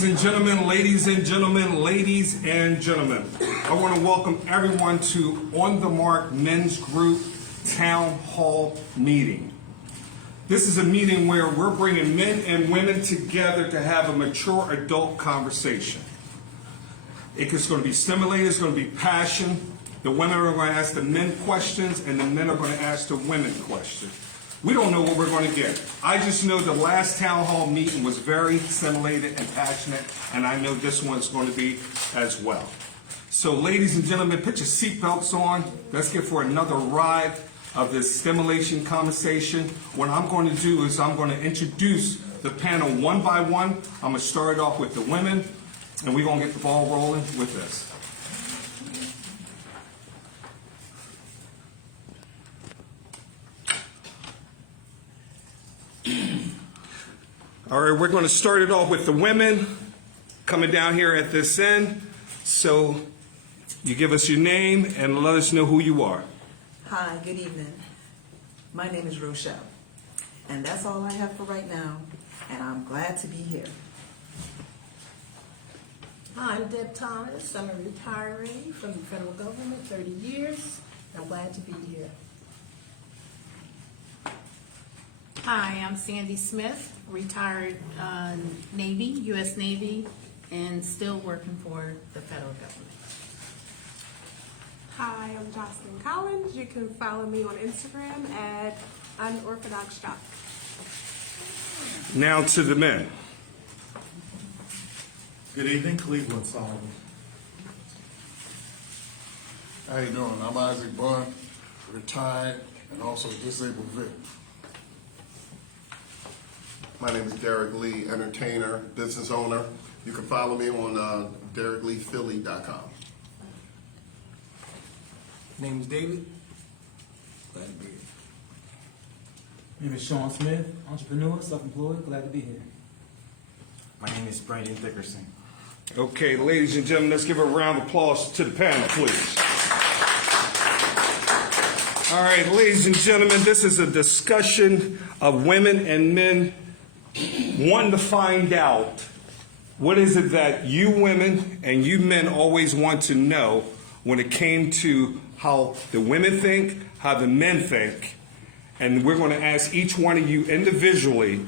Ladies and gentlemen, ladies and gentlemen, ladies and gentlemen, I want to welcome everyone to On the Marc Men's Group Town Hall meeting. This is a meeting where we're bringing men and women together to have a mature adult conversation. It's going to be stimulating, it's going to be passion. The women are going to ask the men questions and the men are going to ask the women questions. We don't know what we're going to get. I just know the last town hall meeting was very stimulated and passionate, and I know this one's going to be as well. So ladies and gentlemen, put your seatbelts on. Let's get for another ride of this stimulation conversation. What I'm going to do is I'm going to introduce the panel one by one. I'm going to start off with the women, and we're going to get the ball rolling with this. All right, we're going to start it off with the women coming down here at this end. So you give us your name and let us know who you are. Hi, good evening. My name is Rochelle, and that's all I have for right now, and I'm glad to be here. Hi, I'm Deb Thomas. I'm a retiree from the federal government, 30 years. I'm glad to be here. Hi, I'm Sandy Smith, retired Navy, U.S. Navy, and still working for the federal government. Hi, I'm Jocelyn Collins. You can follow me on Instagram at Unorthodox Jock. Now to the men. Good evening, Cleveland Solomon. How you doing? I'm Isaac Bunt, retired and also disabled vet. My name is Derek Lee, entertainer, business owner. You can follow me on DerekLeePhilly.com. Name is David. Glad to be here. My name is Sean Smith, entrepreneur, self-employed, glad to be here. My name is Brandon Dickerson. Okay, ladies and gentlemen, let's give a round of applause to the panel, please. All right, ladies and gentlemen, this is a discussion of women and men wanting to find out what is it that you women and you men always want to know when it came to how the women think, how the men think. And we're going to ask each one of you individually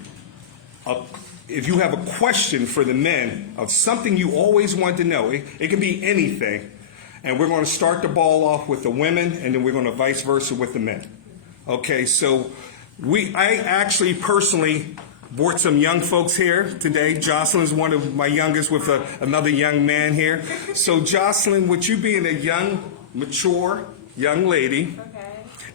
if you have a question for the men of something you always want to know. It can be anything. And we're going to start the ball off with the women, and then we're going to vice versa with the men. Okay, so I actually personally brought some young folks here today. Jocelyn's one of my youngest with another young man here. So Jocelyn, with you being a young, mature young lady, Okay.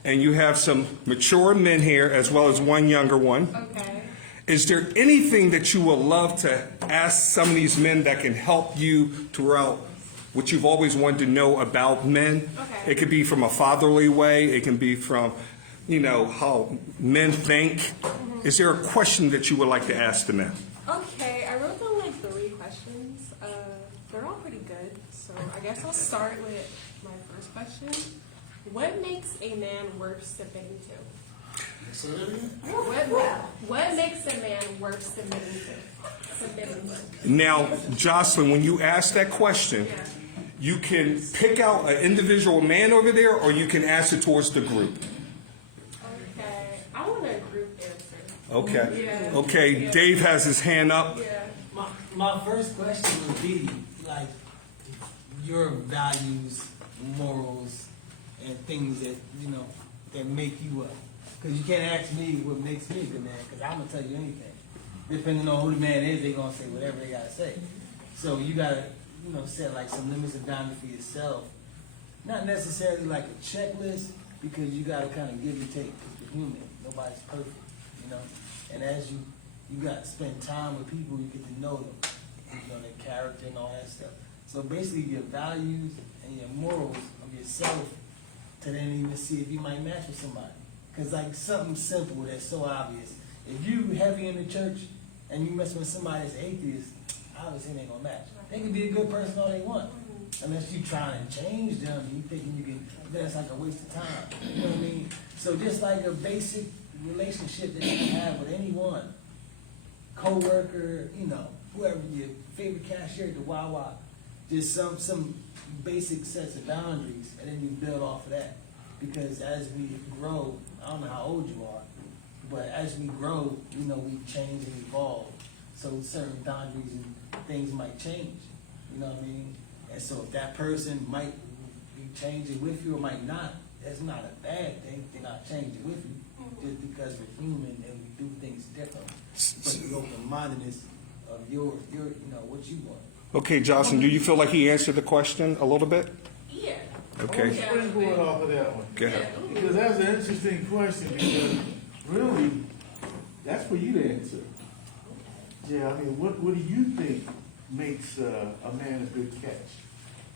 and you have some mature men here as well as one younger one, Okay. is there anything that you would love to ask some of these men that can help you throughout what you've always wanted to know about men? Okay. It could be from a fatherly way. It can be from, how men think. Mm-hmm. Is there a question that you would like to ask the men? Okay, I wrote down like 3 questions. They're all pretty good, so I guess I'll start with my first question. What makes a man worth submitting to? Say that again? What makes a man worth submitting to? Now, Jocelyn, when you ask that question, Yeah. you can pick out an individual man over there, or you can ask it towards the group. Okay, I want a group answer. Okay. Yeah. Okay, Yeah. Dave has his hand up. Yeah. My first question would be like your values, morals, and things that that make you up. Because you can't ask me what makes me a good man, because I'm gonna tell you anything. Depending on who the man is, they're gonna say whatever they gotta say. So you gotta set like some limits and boundaries for yourself. Not necessarily like a checklist, because you gotta kind of give and take. Because you're human, nobody's perfect, And as you got to spend time with people, you get to know them, their character and all that stuff. So basically, your values and your morals of yourself, to then even see if you might match with somebody. Because like something simple that's so obvious. If you heavy in the church and you mess with somebody that's atheist, obviously they ain't gonna match. They can be a good person all they want. Unless you trying to change them and you thinking you can, then it's like a waste of time. You know what I mean? So just like a basic relationship that you can have with anyone, co-worker, whoever your favorite cashier at the Wawa, just some basic sets of boundaries, and then you build off of that. Because as we grow, I don't know how old you are, but as we grow, we change and evolve. So certain boundaries and things might change. You know what I mean? And so if that person might be changing with you or might not, that's not a bad thing. They're not changing with you just because we're human and we do things different. But the open-mindedness of your what you want. Okay, Jocelyn, do you feel like he answered the question a little bit? Yeah. Okay. Springboard off of that one. Go ahead. Because that's an interesting question, because really, that's for you to answer. Yeah, I mean, what do you think makes a man a good catch?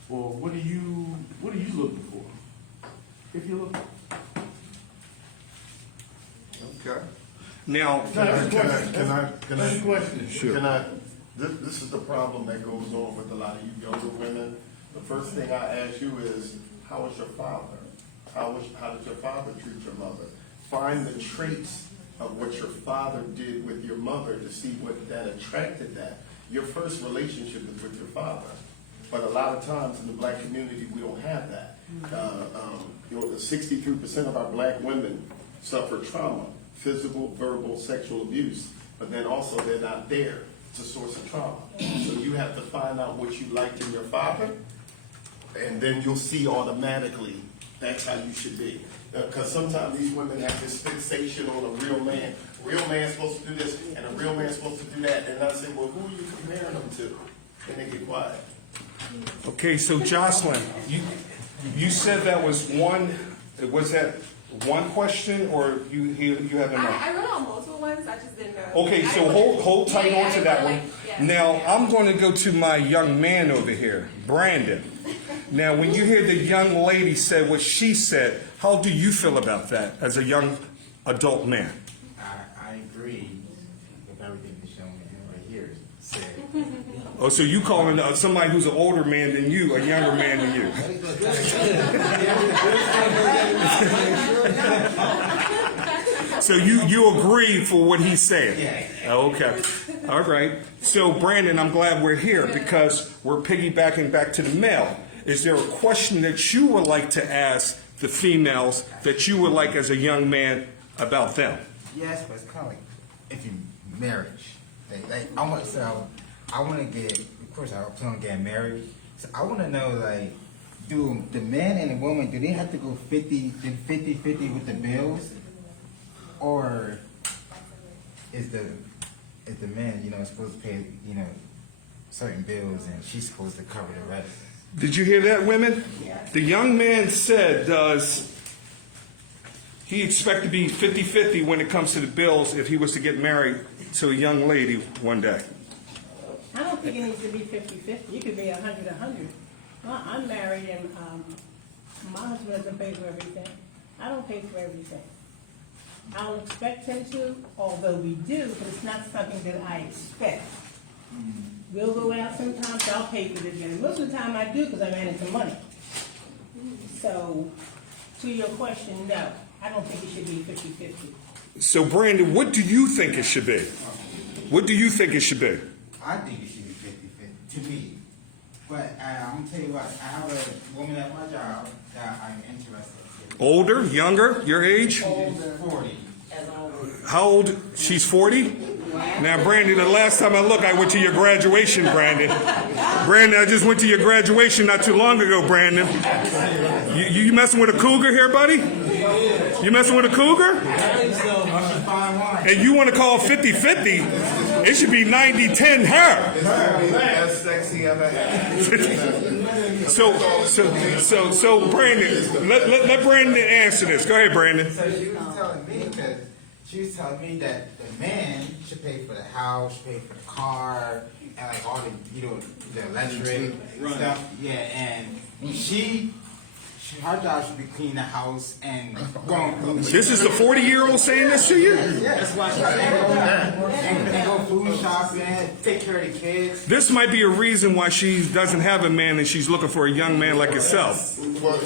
Or what are you looking for? If you're looking. Okay. Now, Can I? That's the question. Sure. This is the problem that goes on with a lot of you younger women. The first thing I ask you is, how was your father? How did your father treat your mother? Find the traits of what your father did with your mother to see what that attracted that. Your first relationship is with your father. But a lot of times in the black community, we don't have that. 63% of our black women suffer trauma, physical, verbal, sexual abuse, but then also they're not there. It's a source of trauma. So you have to find out what you liked in your father, and then you'll see automatically that's how you should be. Because sometimes these women have this fixation on a real man. A real man's supposed to do this, and a real man's supposed to do that. And I say, well, who are you comparing them to? And they get quiet. okay, so Jocelyn, you said that was that one question, or you have another? I wrote on multiple ones. I just didn't know. Okay, so hold tight on to that one. Now, I'm going to go to my young man over here, Brandon. Now, when you hear the young lady say what she said, how do you feel about that as a young adult man? I agree with everything the young man right here said. Oh, so you calling somebody who's an older man than you, a younger man than you? So you agree for what he said? Okay. All right. So, Brandon, I'm glad we're here because we're piggybacking back to the male. Is there a question that you would like to ask the females that you would like as a young man about them? Yes, but it's kind of like if you marriage. I want to get, of course, I plan on getting married. So I want to know, like, do the man and the woman, do they have to go 50-50 with the bills? Or is the man, supposed to pay, certain bills and she's supposed to cover the rest? Did you hear that, women? The young man said, does he expect to be 50-50 when it comes to the bills if he was to get married to a young lady one day? I don't think it needs to be 50-50. It could be 100-100. I'm married and my husband doesn't pay for everything. I don't pay for everything. I don't expect him to, although we do, but it's not something that I expect. We'll go out sometimes, I'll pay for the dinner. Most of the time I do because I manage the money. So, to your question, no. I don't think it should be 50-50. So, Brandon, what do you think it should be? What do you think it should be? I think it should be 50-50 to me. But I'm going to tell you what, I have a woman at my job that I'm interested in. Older, younger, your age? 40. How old? She's 40? Now, Brandon, the last time I looked, I went to your graduation, Brandon. Brandon, I just went to your graduation not too long ago, Brandon. You messing with a cougar here, buddy? You messing with a cougar? And you want to call 50-50? It should be 90-10 her. That's sexy ever had. So, Brandon, let Brandon answer this. Go ahead, Brandon. So she was telling me that the man should pay for the house, should pay for the car, and like all the, the electric stuff. Yeah, and she her job should be clean the house and going food. This is the 40-year-old saying this to you? That's why she said go food shopping, take care of the kids. This might be a reason why she doesn't have a man and she's looking for a young man like yourself. Well,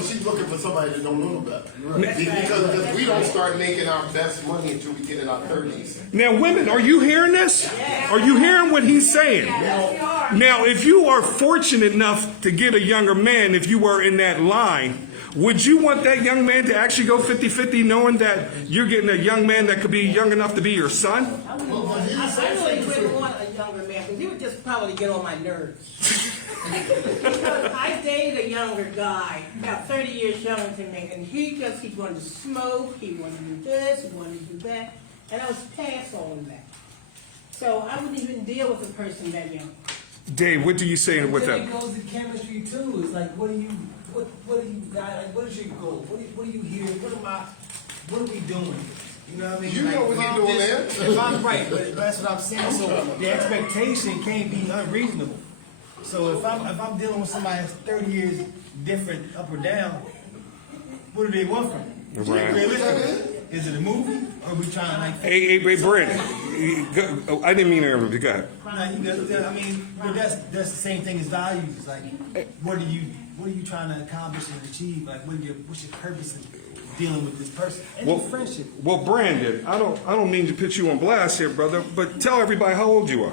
she's looking for somebody that don't know better. Because we don't start making our best money until we get in our 30s. Now, women, are you hearing this? Are you hearing what he's saying? Now, if you are fortunate enough to get a younger man, if you were in that line, would you want that young man to actually go 50-50 knowing that you're getting a young man that could be young enough to be your son? I really wouldn't want a younger man because he would just probably get on my nerves. Because I dated a younger guy, about 30 years younger than me, and he wanted to smoke, he wanted to do this, he wanted to do that, and I was past all of that. So I wouldn't even deal with a person that young. Dave, what do you say with Then that? it goes to chemistry too. It's like, what do you got? Like, what is your goal? What are you here? What are we doing? You know what I mean? You know what you're doing there. If I'm right, but that's what I'm saying. So the expectation can't be unreasonable. So if I'm dealing with somebody that's 30 years different up or down, what do they want from me? Right. Realistically, is it a movie? Or are we trying to like? Hey, Brandon. I didn't mean to interrupt you. Go ahead. I mean, but that's the same thing as values. Like, what are you trying to accomplish and achieve? Like, what's your purpose in dealing with this person? And your friendship. Well, Brandon, I don't mean to put you on blast here, brother, but tell everybody how old you are.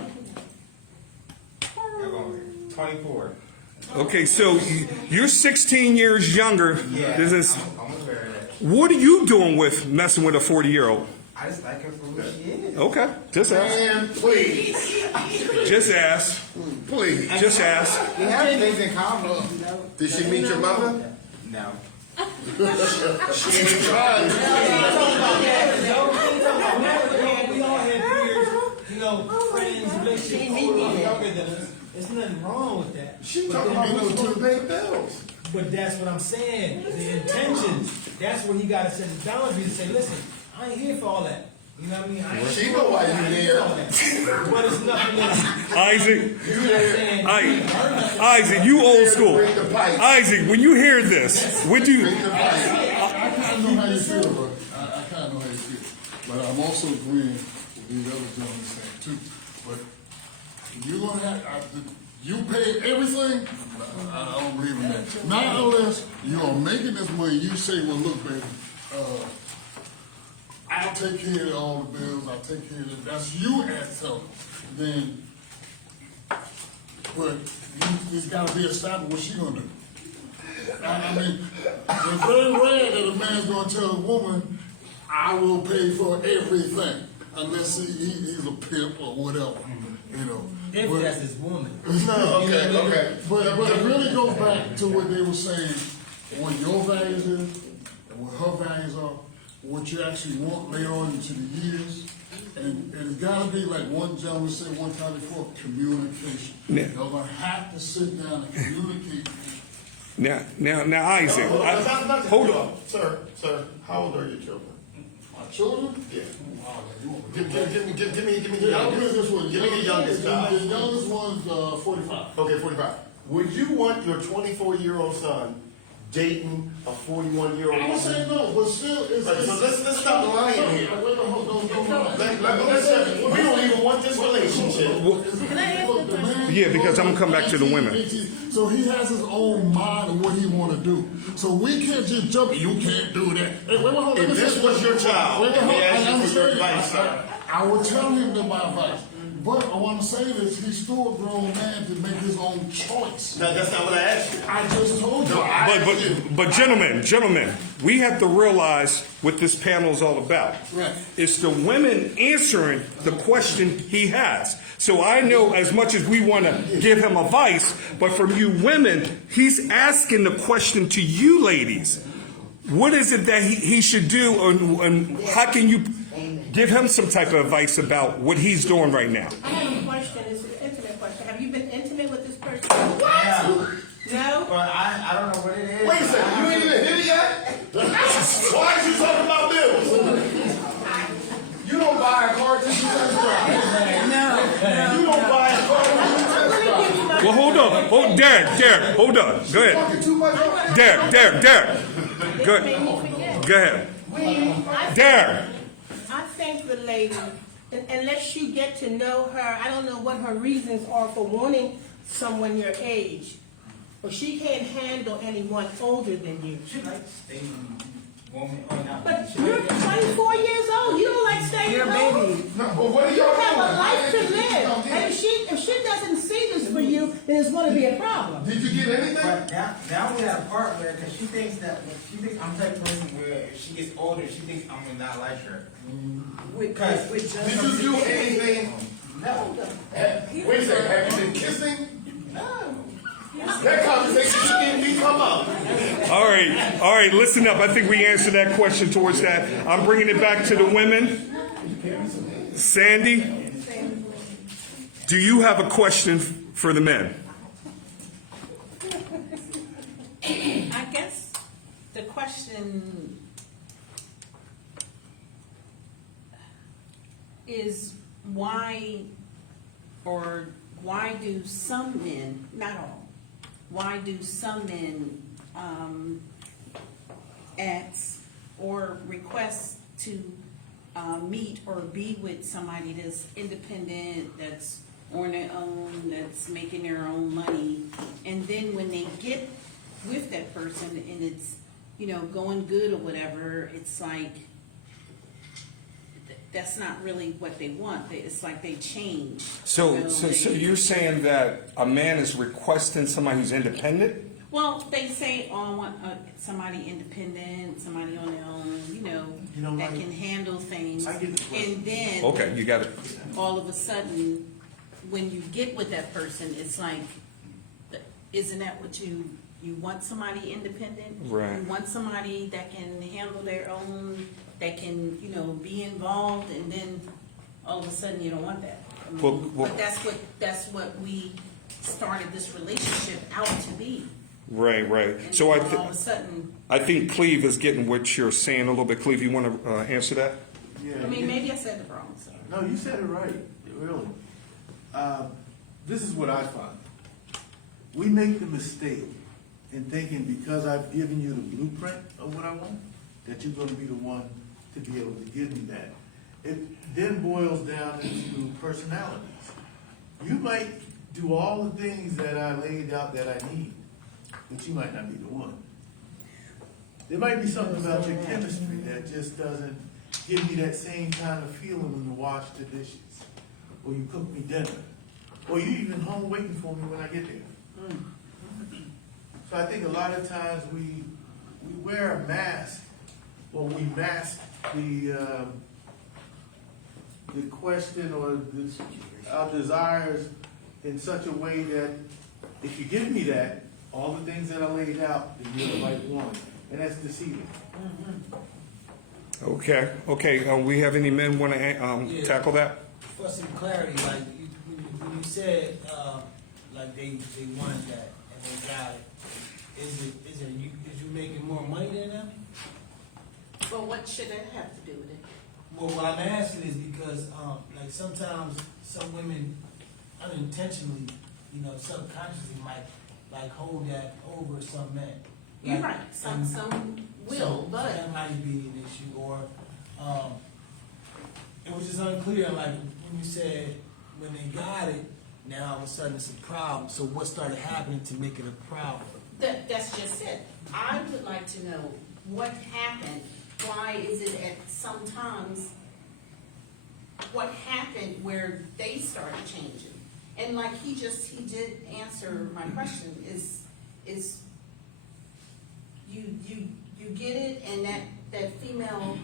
24. Okay, so you're 16 years younger. Yeah, This is, I'm aware of that. what are you doing with messing with a 40-year-old? I just like her for who she is. Okay, just ask. Man, please, Just ask. please. Just ask. We have things in common. Did she meet your mother? No. She ain't tried. We all have peers, friends, relationships, younger than us. There's nothing wrong with that. She talking about who's going to pay bills. But that's what I'm saying. The intentions. That's where you gotta set the boundaries and say, listen, I ain't here for all that. You know what I mean? I ain't She here know for why all you that. there. But it's nothing else. Isaac, You know what I'm saying? Isaac, you old school. Bring the pipe. Isaac, when you hear this, would you? Bring the pipe. I kind of know how you feel, bro. I kind of know how you feel. But I'm also agreeing with these other gentlemen saying too. But you're going to have, you pay everything? I don't believe in that. Not unless you are making this money, you say, well, look, baby, I'll take care of all the bills, I'll take care of it. That's you at something. Then, but it's got to be established what she going to do. I mean, it's very rare that a man's going to tell a woman, I will pay for everything, unless he's a pimp or whatever, you know. If that's his woman. No, okay. But it really goes back to what they were saying, what your values is, and what her values are, what you actually want later on into the years. And it's gotta be like one gentleman said one time before, communication. Yeah. You're gonna have to sit down and communicate. Now, Isaac, hold on. Sir, how old are your children? My children? Yeah. Oh, you want me Give me the Yeah, I'll put it this youngest. way. Give me the youngest The child. youngest one's 45. Okay, 45. Would you want your 24-year-old son dating a 41-year-old I'm woman? saying no, but still, it's... Right, so let's stop lying here. Wait, We don't even want this relationship. Yeah, because I'm gonna come back to the women. So he has his own mind of what he want to do. So we can't just jump. You can't do that. Hey, wait, hold on, let me If this say- was your child, Wait, and hold he on, asked I you for your understand. advice, sir. I would tell him that my advice. But I want to say this, he's still a grown man to make his own choice. No, that's not what I asked you. I just told you. But gentlemen, we have to realize what this panel is all about. Right. It's the women answering the question he has. So I know as much as we want to give him advice, but from you women, he's asking the question to you ladies. What is it that he should do, and how can you give him some type of advice about what he's doing right now? I have a question, it's an intimate question. Have you been intimate with this person? No? But I don't know what it is. Wait a second, you ain't even hit it yet? Why is you talking about bills? You don't buy a car till you test drive. No. You don't buy a car till you test drive. Well, hold on. hold, Derek, hold on. Go ahead. Talking too much. Derek. Go This made me ahead. forget. Go ahead. I Derek. I thank the lady, unless you get to know her, I don't know what her reasons are for wanting someone your age. But she can't handle anyone older than you. She likes staying woman or not. But you're 24 years old, you don't like staying Your home? baby. No, but what are You y'all have a doing? life to I ain't live. seen And if she doesn't see this for you, then it's gonna be a problem. Did you get anything? But now we have a part where, because she thinks I'm the type of person where if she gets older, she thinks I'm gonna not like her. With Did just you do anything? No. Wait a second, have you been kissing? No. That conversation didn't even come up. All right, listen up. I think we answered that question towards that. I'm bringing it back to the women. Sandy, do you have a question for the men? I guess the question is why do some men, not all, why do some men ask or request to meet or be with somebody that's independent, that's on their own, that's making their own money, and then when they get with that person and it's, going good or whatever, it's like, that's not really what they want. It's like they change. So They- you're saying that a man is requesting somebody who's independent? Well, they say, oh, I want somebody independent, somebody on their own, You know, that like- can handle things. I get the question. And then, Okay, you got it. all of a sudden, when you get with that person, it's like, isn't that what you want somebody independent? Right. You want somebody that can handle their own, that can, be involved, and then all of a sudden you don't want that. I mean, Well- but that's what we started this relationship out to be. Right. And So then all of a sudden, I think Cleve is getting what you're saying a little bit. Cleve, you want to answer that? Yeah, I mean, maybe I said it wrong, so. No, you said it right, really. This is what I find. We make the mistake in thinking because I've given you the blueprint of what I want, that you're gonna be the one to be able to give me that. It then boils down into personalities. You might do all the things that I laid out that I need, but you might not be the one. There might be something about your chemistry that just doesn't give me that same kind of feeling when you wash the dishes, or you cook me dinner, or you even home waiting for me when I get there. So I think a lot of times we wear a mask, or we mask the question or our desires in such a way that if you give me that, all the things that I laid out, then you're the right one, and that's deceiving. Okay. We have any men want to tackle that? For some clarity, like when you said like they wanted that and they got it, is you making more money than them? Well, what should that have to do with it? Well, what I'm asking is because like sometimes some women unintentionally, subconsciously might like hold that over some men. You're Like, right, some will, so but. that might be an issue, or it was just unclear. Like when you said when they got it, now all of a sudden it's a problem. So what started happening to make it a problem? That's just it. I would like to know what happened. Why is it at sometimes, what happened where they started changing? And like he did answer my question, is you get it, and that female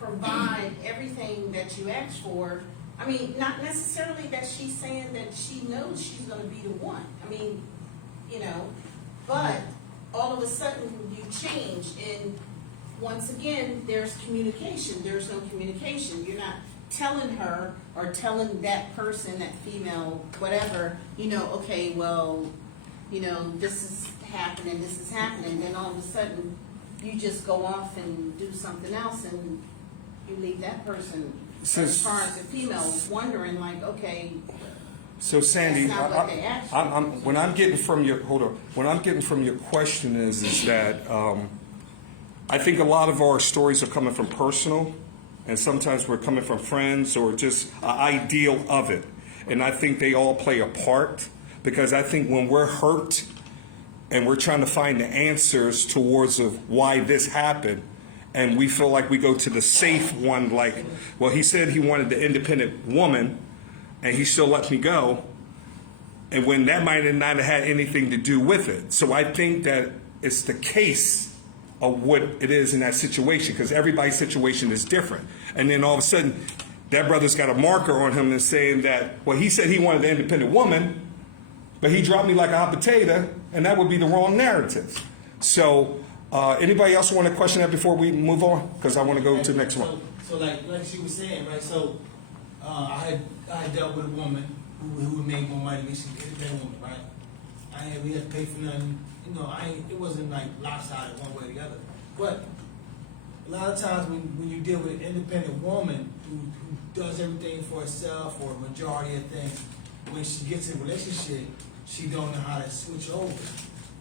provide everything that you asked for. I mean, not necessarily that she's saying that she knows she's gonna be the one. I mean, but all of a sudden you change, and once again, there's communication. There's no communication. You're not telling her or telling that person, that female, whatever, okay, well, this is happening. Then all of a sudden, you just go off and do something else, and you leave that person, as far as the female, wondering like, okay, So Sandy, That's not what they asked for. when I'm getting from your, hold on, what I'm getting from your question is that I think a lot of our stories are coming from personal, and sometimes we're coming from friends or just an ideal of it. And I think they all play a part, because I think when we're hurt and we're trying to find the answers towards of why this happened, and we feel like we go to the safe one, like, well, he said he wanted the independent woman, and he still lets me go, and when that might not have had anything to do with it. So I think that it's the case of what it is in that situation, because everybody's situation is different. And then all of a sudden, that brother's got a marker on him and saying that, well, he said he wanted the independent woman, but he dropped me like a hot potato, and that would be the wrong narrative. So anybody else want to question that before we move on? Because I want to go to the next one. So like she was saying, right? So I had dealt with a woman who made more money than she did, that woman, right? We had to pay for nothing. You know, it wasn't like lopsided one way or the other. But a lot of times when you deal with an independent woman who does everything for herself, or a majority of things, when she gets in a relationship, she don't know how to switch over.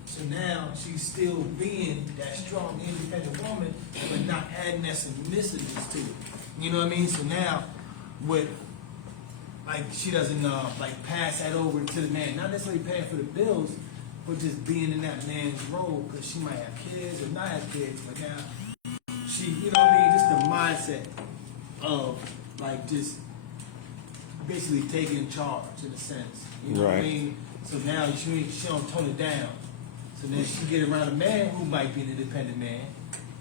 So now she's still being that strong, independent woman, but not adding that submissiveness to it. You know what I mean? So now, she doesn't pass that over to the man, not necessarily paying for the bills, but just being in that man's role, because she might have kids or not have kids, but now she, you know what I mean? Just the mindset of just basically taking charge in a sense. You know what I Right. mean? So now she don't tone it down. So then she get around a man who might be an independent man,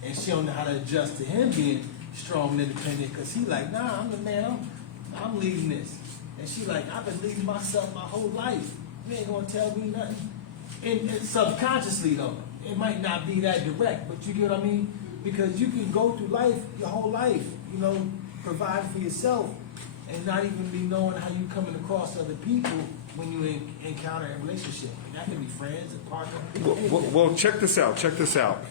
and she don't know how to adjust to him being strong and independent, because he like, nah, I'm the man, I'm leading this. And she like, I've been leading myself my whole life. You ain't gonna tell me nothing. And subconsciously though, it might not be that direct, but you get what I mean? Because you can go through life, your whole life, you know, provide for yourself, and not even be knowing how you coming across other people when you encounter a relationship. And that can be friends, a partner. Well, check this out. Check this out.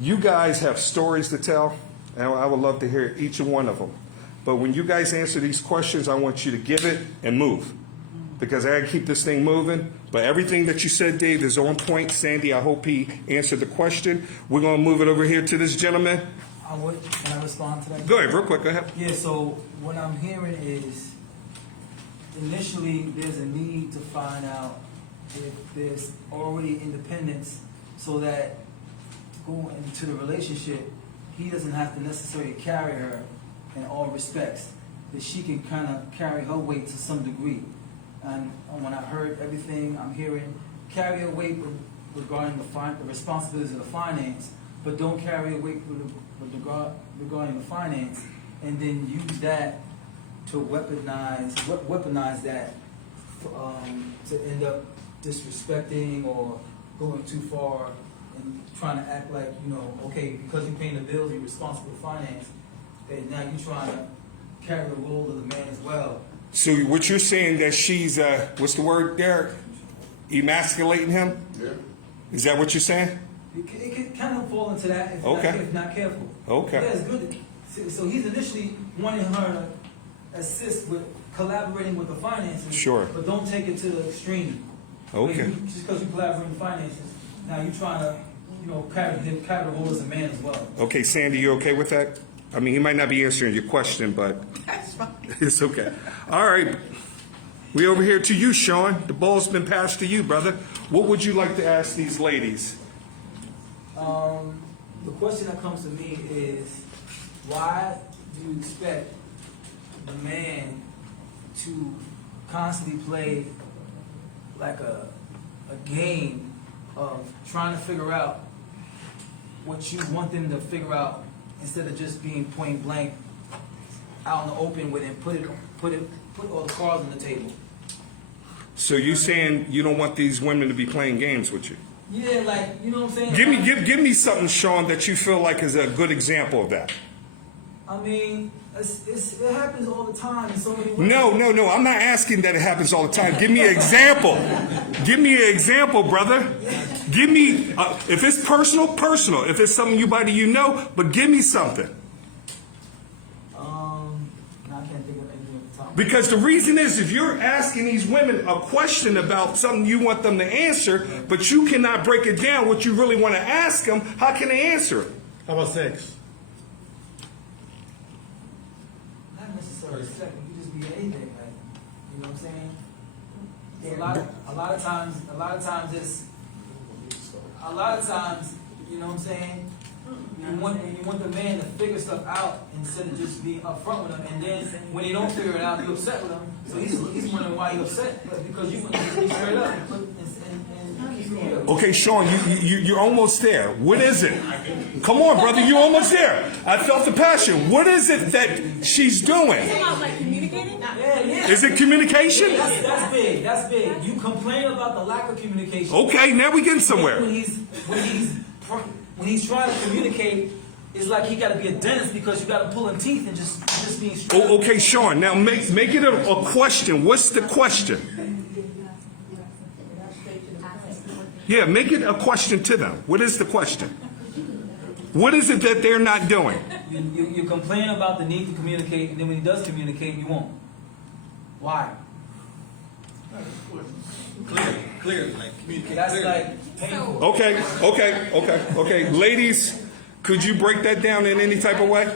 You guys have stories to tell, and I would love to hear each one of them. But when you guys answer these questions, I want you to give it and move, because I got to keep this thing moving. But everything that you said, Dave, is on point. Sandy, I hope he answered the question. We're going to move it over here to this gentleman. Can I respond to that? Go ahead, real quick. Go ahead. Yeah, so what I'm hearing is initially there's a need to find out if there's already independence, so that going into the relationship, he doesn't have to necessarily carry her in all respects, that she can kind of carry her weight to some degree. And when I heard everything, I'm hearing carry her weight regarding the responsibilities of the finance, but don't carry her weight regarding the finance, and then use that to weaponize that to end up disrespecting or going too far and trying to act like, you know, okay, because you're paying the bills, you're responsible for finance, and now you're trying to carry the role of the man as well. So what you're saying that she's, what's the word, Derek? Emasculating him? Yeah. Is that what you're saying? It can kind of fall into that if, Okay. if not careful. Okay. Yeah, it's good. So he's initially wanting her to assist with collaborating with the finances. Sure. But don't take it to the extreme. Okay. Like just because you collaborate with finances, now you're trying to, you know, carry the role as a man as well. Okay, Sandy, you okay with that? I mean, he might not be answering your question, but That's fine. it's okay. All right. We over here to you, Sean. The ball's been passed to you, brother. What would you like to ask these ladies? The question that comes to me is, why do you expect the man to constantly play like a game of trying to figure out what you want them to figure out, instead of just being point blank out in the open with it, put all the cards on the table? So you saying you don't want these women to be playing games with you? Yeah, like, you know what I'm saying? Give me something, Sean, that you feel like is a good example of that. I mean, it happens all the time in so many ways. No. I'm not asking that it happens all the time. Give me an example. Give me an example, brother. Give me, if it's personal, personal. If it's something you know, but give me something. I can't think of anything at the top Because the reason is, if you're asking these women a question about something you want them to answer, but you cannot break it down what you really want to ask them, how can they answer it? How about sex? Not necessarily sex, it could just be anything, like, you know what I'm saying? A lot of times, you know what I'm saying? You want the man to figure stuff out instead of just being upfront with him, and then when he don't figure it out, you upset with him. So he's wondering why you upset, but because you want to be straight up and keep it real. Okay, Sean, you're almost there. What is it? Come on, brother, you're almost there. I felt the passion. What is it that she's doing? Like communicating? Yeah. Is it communication? That's big. That's big. You complain about the lack of communication. Okay, now we're getting somewhere. When he's trying to communicate, it's like he got to be a dentist because you got to pull in teeth and just being straight. Oh, okay, Sean. Now make it a question. What's the question? Yeah, make it a question to them. What is the question? What is it that they're not doing? You complain about the need to communicate, and then when he does communicate, you won't. Why? Clearly, like communicate. That's clearly. like painful. Okay. Ladies, could you break that down in any type of way?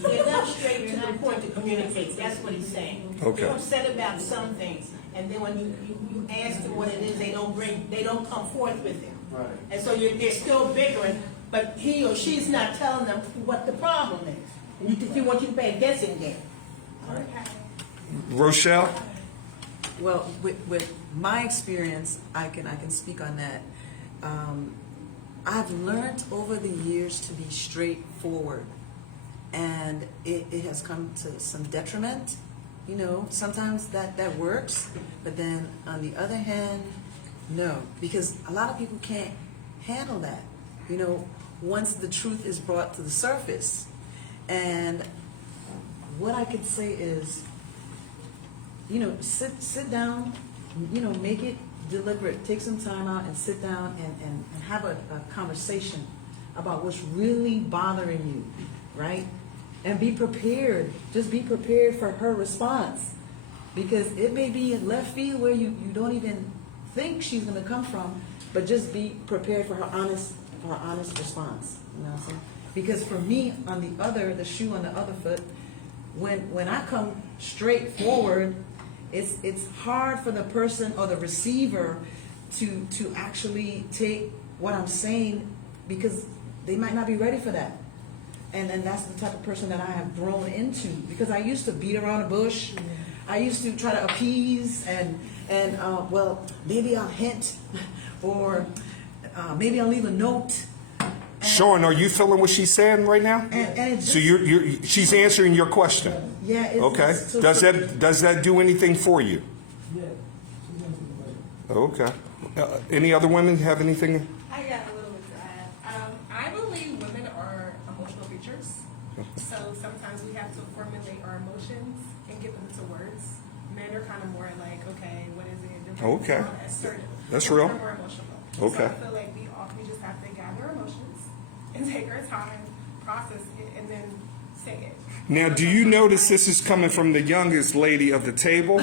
They're not straight to the point to communicate. That's what he's saying. Okay. They're upset about some things, and then when you ask them what it is, they don't come forth with it. Right. And so they're still bickering, but he or she's not telling them what the problem is. And you want you to play a guessing game. Rochelle? Well, with my experience, I can speak on that. I've learned over the years to be straightforward, and it has come to some detriment. You know, sometimes that works, but then on the other hand, no, because a lot of people can't handle that. You know, once the truth is brought to the surface, and what I could say is, you know, sit down, you know, make it deliberate. Take some time out and sit down and have a conversation about what's really bothering you, right? And be prepared. Just be prepared for her response, because it may be in left field where you don't even think she's going to come from, but just be prepared for her honest response. You know what I'm saying? Because for me, on the shoe on the other foot, when I come straight forward, it's hard for the person or the receiver to actually take what I'm saying, because they might not be ready for that. And that's the type of person that I have grown into, because I used to beat around the bush. I used to try to appease and well, maybe I'll hint, or maybe I'll leave a note. Sean, are you feeling what she's saying right now? And So she's answering your question. yeah. Okay. So Does that do anything for you? Yeah. Okay. Any other women have anything? I got a little bit to add. I believe women are emotional creatures. So sometimes we have to formulate our emotions and get them into words. Men are kind of more like, okay, what is it? They're Okay. more assertive. That's Women real. are more emotional. Okay. So I feel like we just have to gather our emotions and take our time, process it, and then say it. Now, do you notice this is coming from the youngest lady of the table?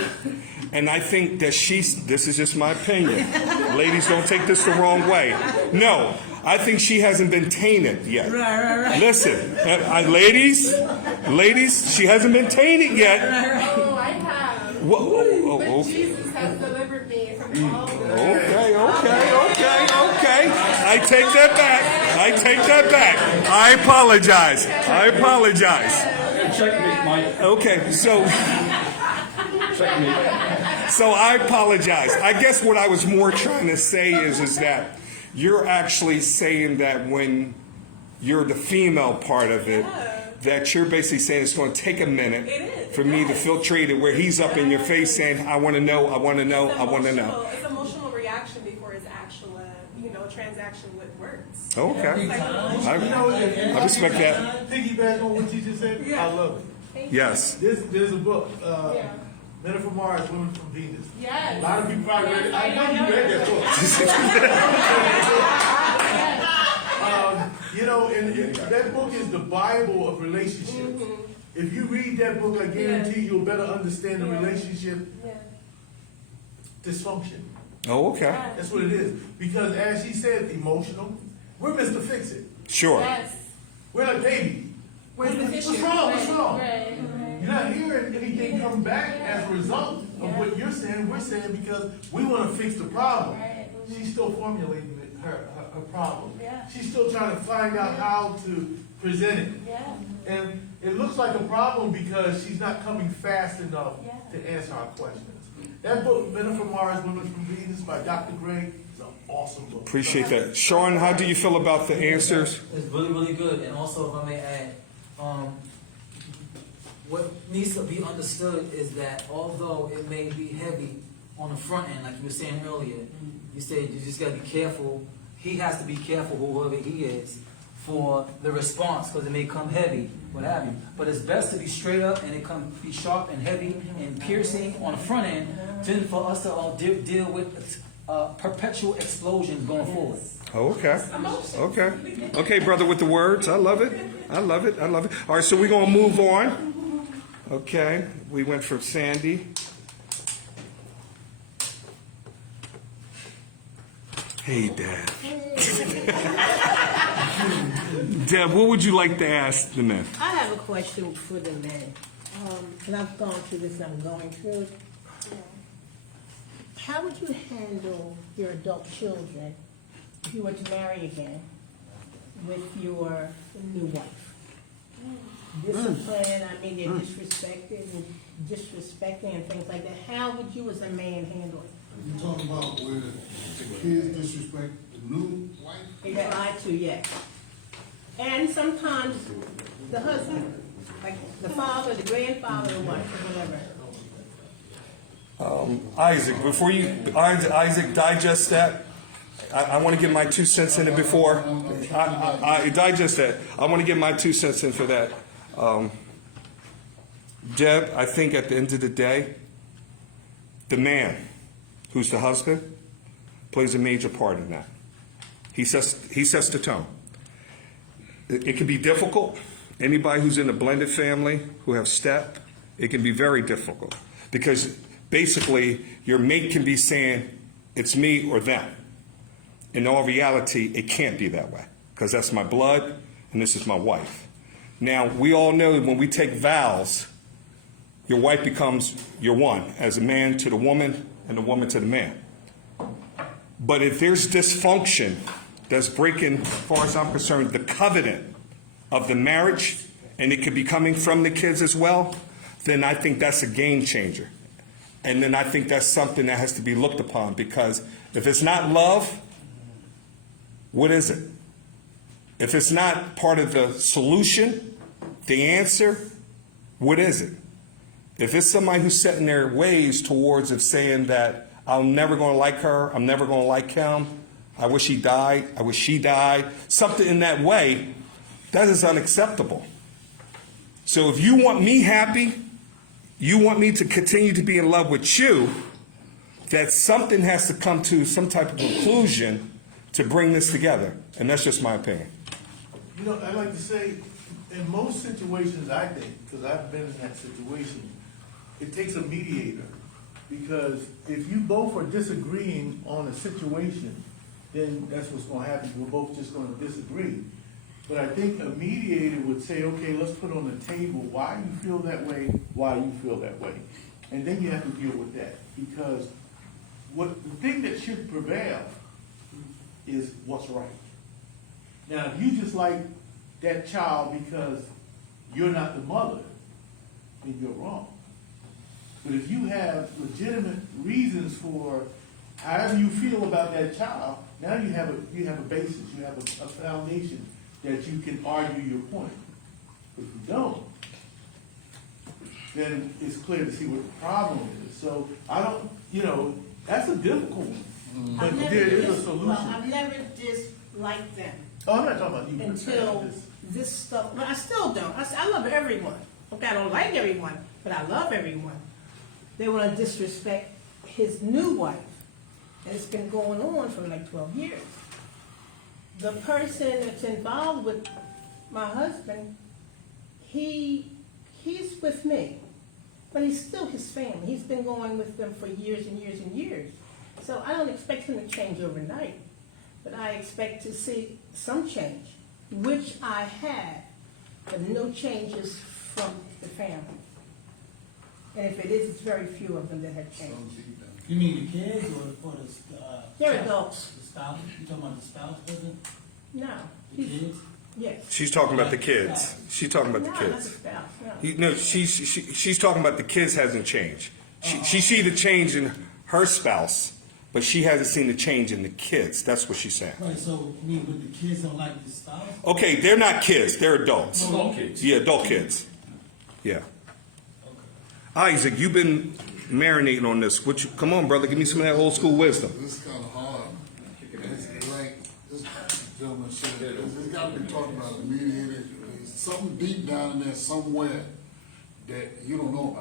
And I think that this is just my opinion. Ladies, don't take this the wrong way. No, I think she hasn't been tainted yet. Right. Listen, ladies, she hasn't been tainted yet. Oh, I have. Whoa, But okay. Jesus has delivered me from all of this. Okay. I take that back. I apologize. Checkmate, Mike. Okay, so I apologize. I guess what I was more trying to say is that you're actually saying that when you're the female part of it, that you're basically saying it's going to take a minute for me to filtrate it, where he's up in your face saying, I want to know. It's emotional reaction before it's actual, transaction with words. Okay. I respect that. Piggyback on what you just said. I love it. Yes. There's a book, Yeah. Men Are From Mars, Women From Venus. Yes. A lot of people probably read it. I know you read that book. You know, and that book is the Bible of relationships. If you read that book, I guarantee you'll better understand the relationship dysfunction. Oh, okay. That's what it is. Because as she said, emotional, we're Mr. Fix It. Sure. Yes. We're like, baby, Where's the what's issue? wrong? What's wrong? Right. You're not hearing anything come back as a result of what you're saying. We're saying because we want to fix the problem. Right. She's still formulating her problem. Yeah. She's still trying to find out how to present it. Yeah. And it looks like a problem because she's not coming fast enough Yeah. to answer our questions. That book, Men from Mars, Women from Venus by Dr. Gray, is an awesome book. Appreciate that. Sean, how do you feel about the answers? It's really, really good. And also, if I may add, what needs to be understood is that although it may be heavy on the front end, like you were saying earlier, you said you just got to be careful. He has to be careful, whoever he is, for the response, because it may come heavy, what have you. But it's best to be straight up and it come be sharp and heavy and piercing on the front end, than for us to deal with perpetual explosions going forward. Oh, okay. Okay. Okay, brother with the words. I love it. I love it. I love it. All right, so we're going to move on. Okay. We went from Sandy. Hey, Dad. Deb, what would you like to ask the men? I have a question for the men, and I've gone through this and I'm going through it. How would you handle your adult children if you were to marry again with your new wife? Discipline, I mean, they're disrespecting and things like that. How would you as a man handle it? You talking about where the kids disrespect the new wife? They try to, yes. And sometimes the husband, like the father, the grandfather, or whatever. Isaac, before you, Isaac, digest that. I want to get my 2 cents in it before. I digest that. I want to get my 2 cents in for that. Deb, I think at the end of the day, the man, who's the husband, plays a major part in that. He sets the tone. It can be difficult. Anybody who's in a blended family who have step, it can be very difficult because basically your mate can be saying it's me or them. In all reality, it can't be that way because that's my blood and this is my wife. Now, we all know when we take vows, your wife becomes your one, as a man to the woman and the woman to the man. But if there's dysfunction that's breaking, as far as I'm concerned, the covenant of the marriage, and it could be coming from the kids as well, then I think that's a game changer. And then I think that's something that has to be looked upon, because if it's not love, what is it? If it's not part of the solution, the answer, what is it? If it's somebody who's setting their ways towards of saying that I'm never going to like her, I'm never going to like him, I wish he died, I wish she died, something in that way, that is unacceptable. So if you want me happy, you want me to continue to be in love with you, that something has to come to some type of conclusion to bring this together. And that's just my opinion. You know, I like to say, in most situations, I think, because I've been in that situation, it takes a mediator. Because if you both are disagreeing on a situation, then that's what's going to happen. We're both just going to disagree. But I think a mediator would say, okay, let's put on the table why you feel that way, why you feel that way. And then you have to deal with that. Because the thing that should prevail is what's right. Now, if you just like that child because you're not the mother, then you're wrong. But if you have legitimate reasons for however you feel about that child, now you have a basis, you have a foundation that you can argue your point. If you don't, then it's clear to see what the problem is. So I don't, that's a difficult one. But there is a solution. Well, I've never disliked them Oh, I'm not talking about you. until this stuff. Well, I still don't. I love everyone. Okay, I don't like everyone, but I love everyone. They want to disrespect his new wife. And it's been going on for like 12 years. the person that's involved with my husband, he's with me, but he's still his family. He's been going with them for years and years and years. So I don't expect him to change overnight, but I expect to see some change, which I have, but no changes from the family. And if it is, it's very few of them that have changed. You mean the kids or the They're adults. The spouse? You talking about the spouse, wasn't No. the kids? Yes. She's talking about the kids. She's talking about the No, not the kids. spouse, no. No, she's talking about the kids hasn't changed. She see the change in her spouse, but she hasn't seen the change in the kids. That's what she's saying. Right, so you mean but the kids don't like the spouse? Okay, they're not kids. They're adults. Adult kids. Yeah, adult kids. Yeah. Isaac, you've been marinating on this. Come on, brother. Give me some of that old school wisdom. This is kind of hard. It's like this gentleman said, it's got to be talking about a mediator. There's something deep down in there somewhere that you don't know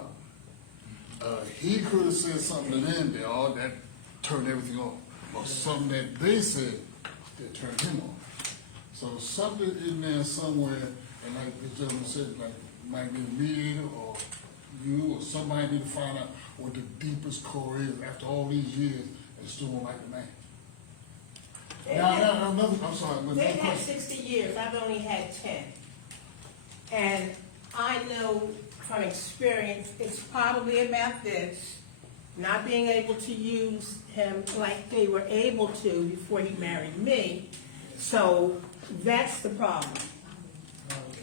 about. He could have said something to them that turned everything off, or something that they said that turned him off. So something in there somewhere, and like the gentleman said, like might be a mediator or you or somebody need to find out what the deepest core is after all these years and still won't like the man. Now, I'm sorry, but They've another had question. 60 years, I've only had 10. And I know from experience, it's probably about this, not being able to use him like they were able to before he married me. So that's the problem.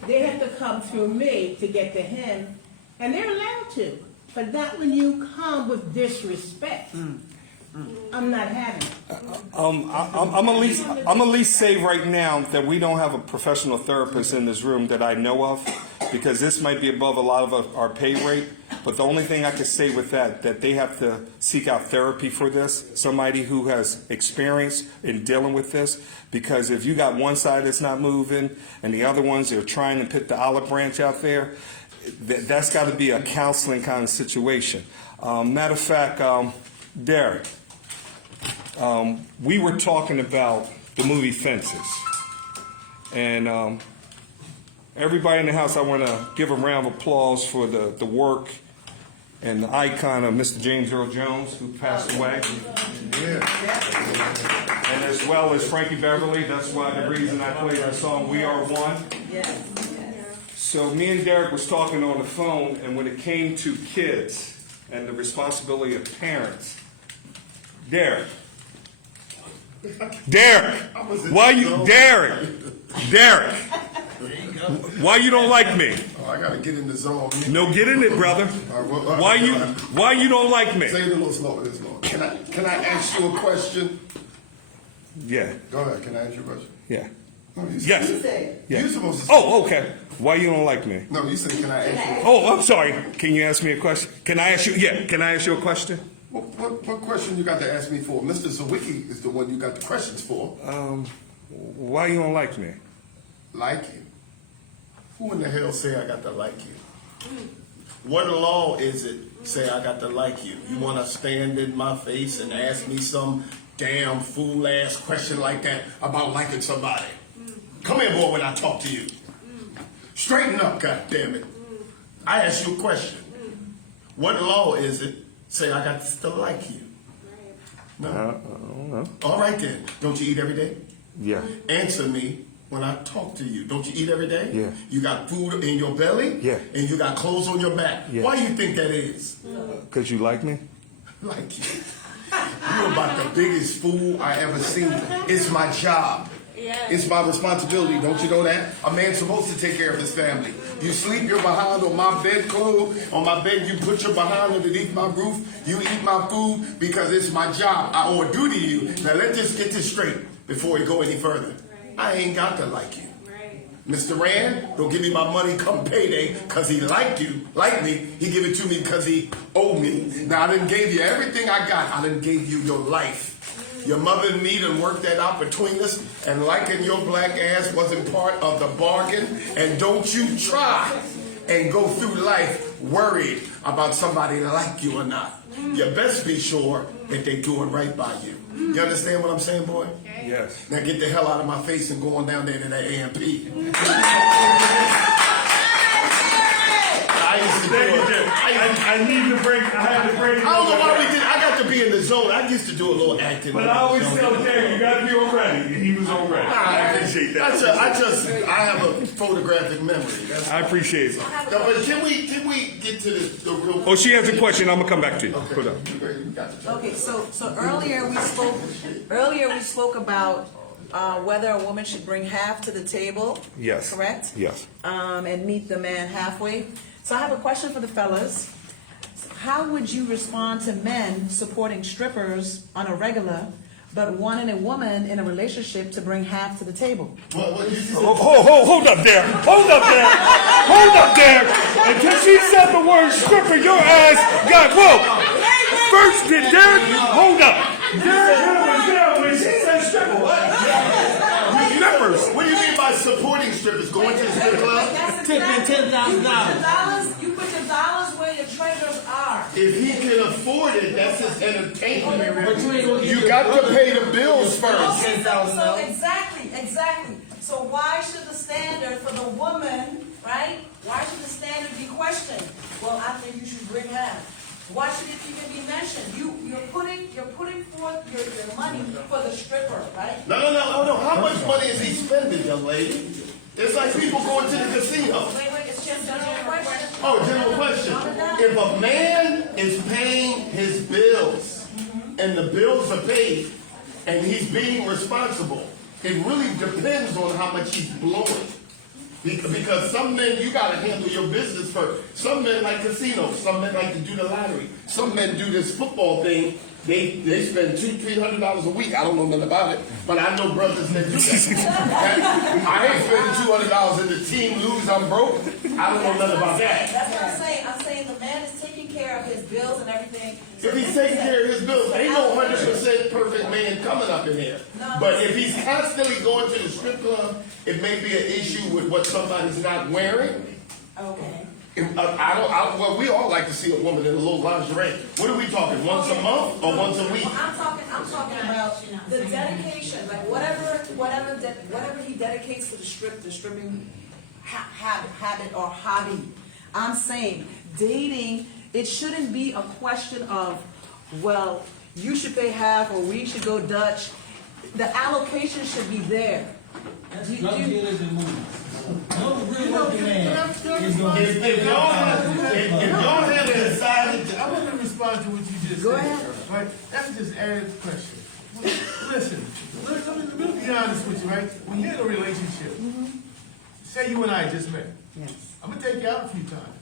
They have to come through me to get to him, and they're allowed to, but not when you come with disrespect. I'm not having it. I'm at least say right now that we don't have a professional therapist in this room that I know of, because this might be above a lot of our pay rate. But the only thing I can say with that they have to seek out therapy for this, somebody who has experience in dealing with this. Because if you got one side that's not moving and the other ones are trying to put the olive branch out there, that's got to be a counseling kind of situation. Matter of fact, Derek, we were talking about the movie Fences. And everybody in the house, I want to give a round of applause for the work and the icon of Mr. James Earl Jones, who passed away. And as well as Frankie Beverly. That's why the reason I played the song We Are One. Yes. So me and Derek was talking on the phone, and when it came to kids and the responsibility of parents, Derek, why you don't like me? Oh, I gotta get in the zone. No, get in it, brother. Why you don't like me? Say it a little slower. Can I ask you a question? Yeah. Go ahead. Can I ask you a question? Yeah. No, you Yes. said- Yeah. You're supposed to say. Oh, okay. Why you don't like me? No, you said, can I ask you? Oh, I'm sorry. Can you ask me a question? Can I ask you? Yeah. Can I ask you a question? What question you got to ask me for? Mr. Zawicki is the one you got the questions for. Why you don't like me? Like you? Who in the hell say I got to like you? What law is it say I got to like you? You want to stand in my face and ask me some damn fool-ass question like that about liking somebody? Come here, boy, when I talk to you. Straighten up, goddammit. I ask you a question. What law is it say I got to like you? No? I don't know. All right then. Don't you eat every day? Yeah. Answer me when I talk to you. Don't you eat every day? Yeah. You got food in your belly? Yeah. And you got clothes on your back? Yeah. Why do you think that is? Because you like me? Like you. You're about the biggest fool I ever seen. It's my job. It's my responsibility. Don't you know that? A man's supposed to take care of his family. You sleep your behind on my bedclothes, on my bed. You put your behind underneath my roof. You eat my food because it's my job. I owe a duty to you. Now let's just get this straight before we go any further. I ain't got to like you. Mr. Rand, don't give me my money come payday because he like me. He give it to me because he owe me. Now, I done gave you everything I got. I done gave you your life. Your mother and me done worked that out between us, and liking your black ass wasn't part of the bargain. And don't you try and go through life worried about somebody like you or not. you best be sure that they doing right by you. You understand what I'm saying, boy? Yes. Now get the hell out of my face and go on down there to that AMP. I used to do it. I need to break. I had to break. I don't know why we did. I got to be in the zone. I used to do a little acting. But I always tell Terry, you got to be on ready. And he was on ready. I appreciate that. I have a photographic memory. I appreciate it. No, but can we get to the real? Oh, she has a question. I'm gonna come back to you. Okay. Put up. Okay, so earlier we spoke about whether a woman should bring half to the table. Yes. Correct? Yes. And meet the man halfway. So I have a question for the fellas. How would you respond to men supporting strippers on a regular, but wanting a woman in a relationship to bring half to the table? Hold up there. Hold up there. Until she said the word stripper, your ass got whoa. First, Derek, hold up. Derek was there when she said stripper. What? Strippers. What do you mean by supporting strippers? Going to the strip club? Tipping $10,000. You put your dollars where your treasures are. If he can afford it, that's his entertainment. But you ain't gonna get You got to pay the bills first. So exactly. So why should the standard for the woman, right? Why should the standard be questioned? Well, I think you should bring half. Why should it even be mentioned? You're putting forth your money for the stripper, right? No. How much money is he spending, young lady? It's like people going to the casino. Wait, it's just a general question. Oh, general question. If a man is paying his bills and the bills are paid and he's being responsible, it really depends on how much he's blowing. Because some men, you got to handle your business first. Some men like casinos. Some men like to do the lottery. Some men do this football thing. They spend $200-300 a week. I don't know nothing about it, but I know brothers that do that. I ain't spending $200 and the team lose, I'm broke. I don't know nothing about that. That's what I'm saying. I'm saying the man is taking care of his bills and everything. If he's taking care of his bills, ain't no 100% perfect man coming up in here. But if he's constantly going to the strip club, it may be an issue with what somebody's not wearing. Okay. Well, we all like to see a woman in a little lingerie. What are we talking? Once a month or once a week? Well, I'm talking about the dedication, like whatever he dedicates to the stripping habit or hobby. I'm saying dating, it shouldn't be a question of, well, you should pay half or we should go Dutch. The allocation should be there. Drug dealers and movies. No real working man is going to If y'all had decided I want to respond to what you just Go said. ahead. Right? That's just Aaron's question. Listen, let me be honest with you, right? When you're in a relationship, say you and I just met. Yes. I'm going to take you out a few times.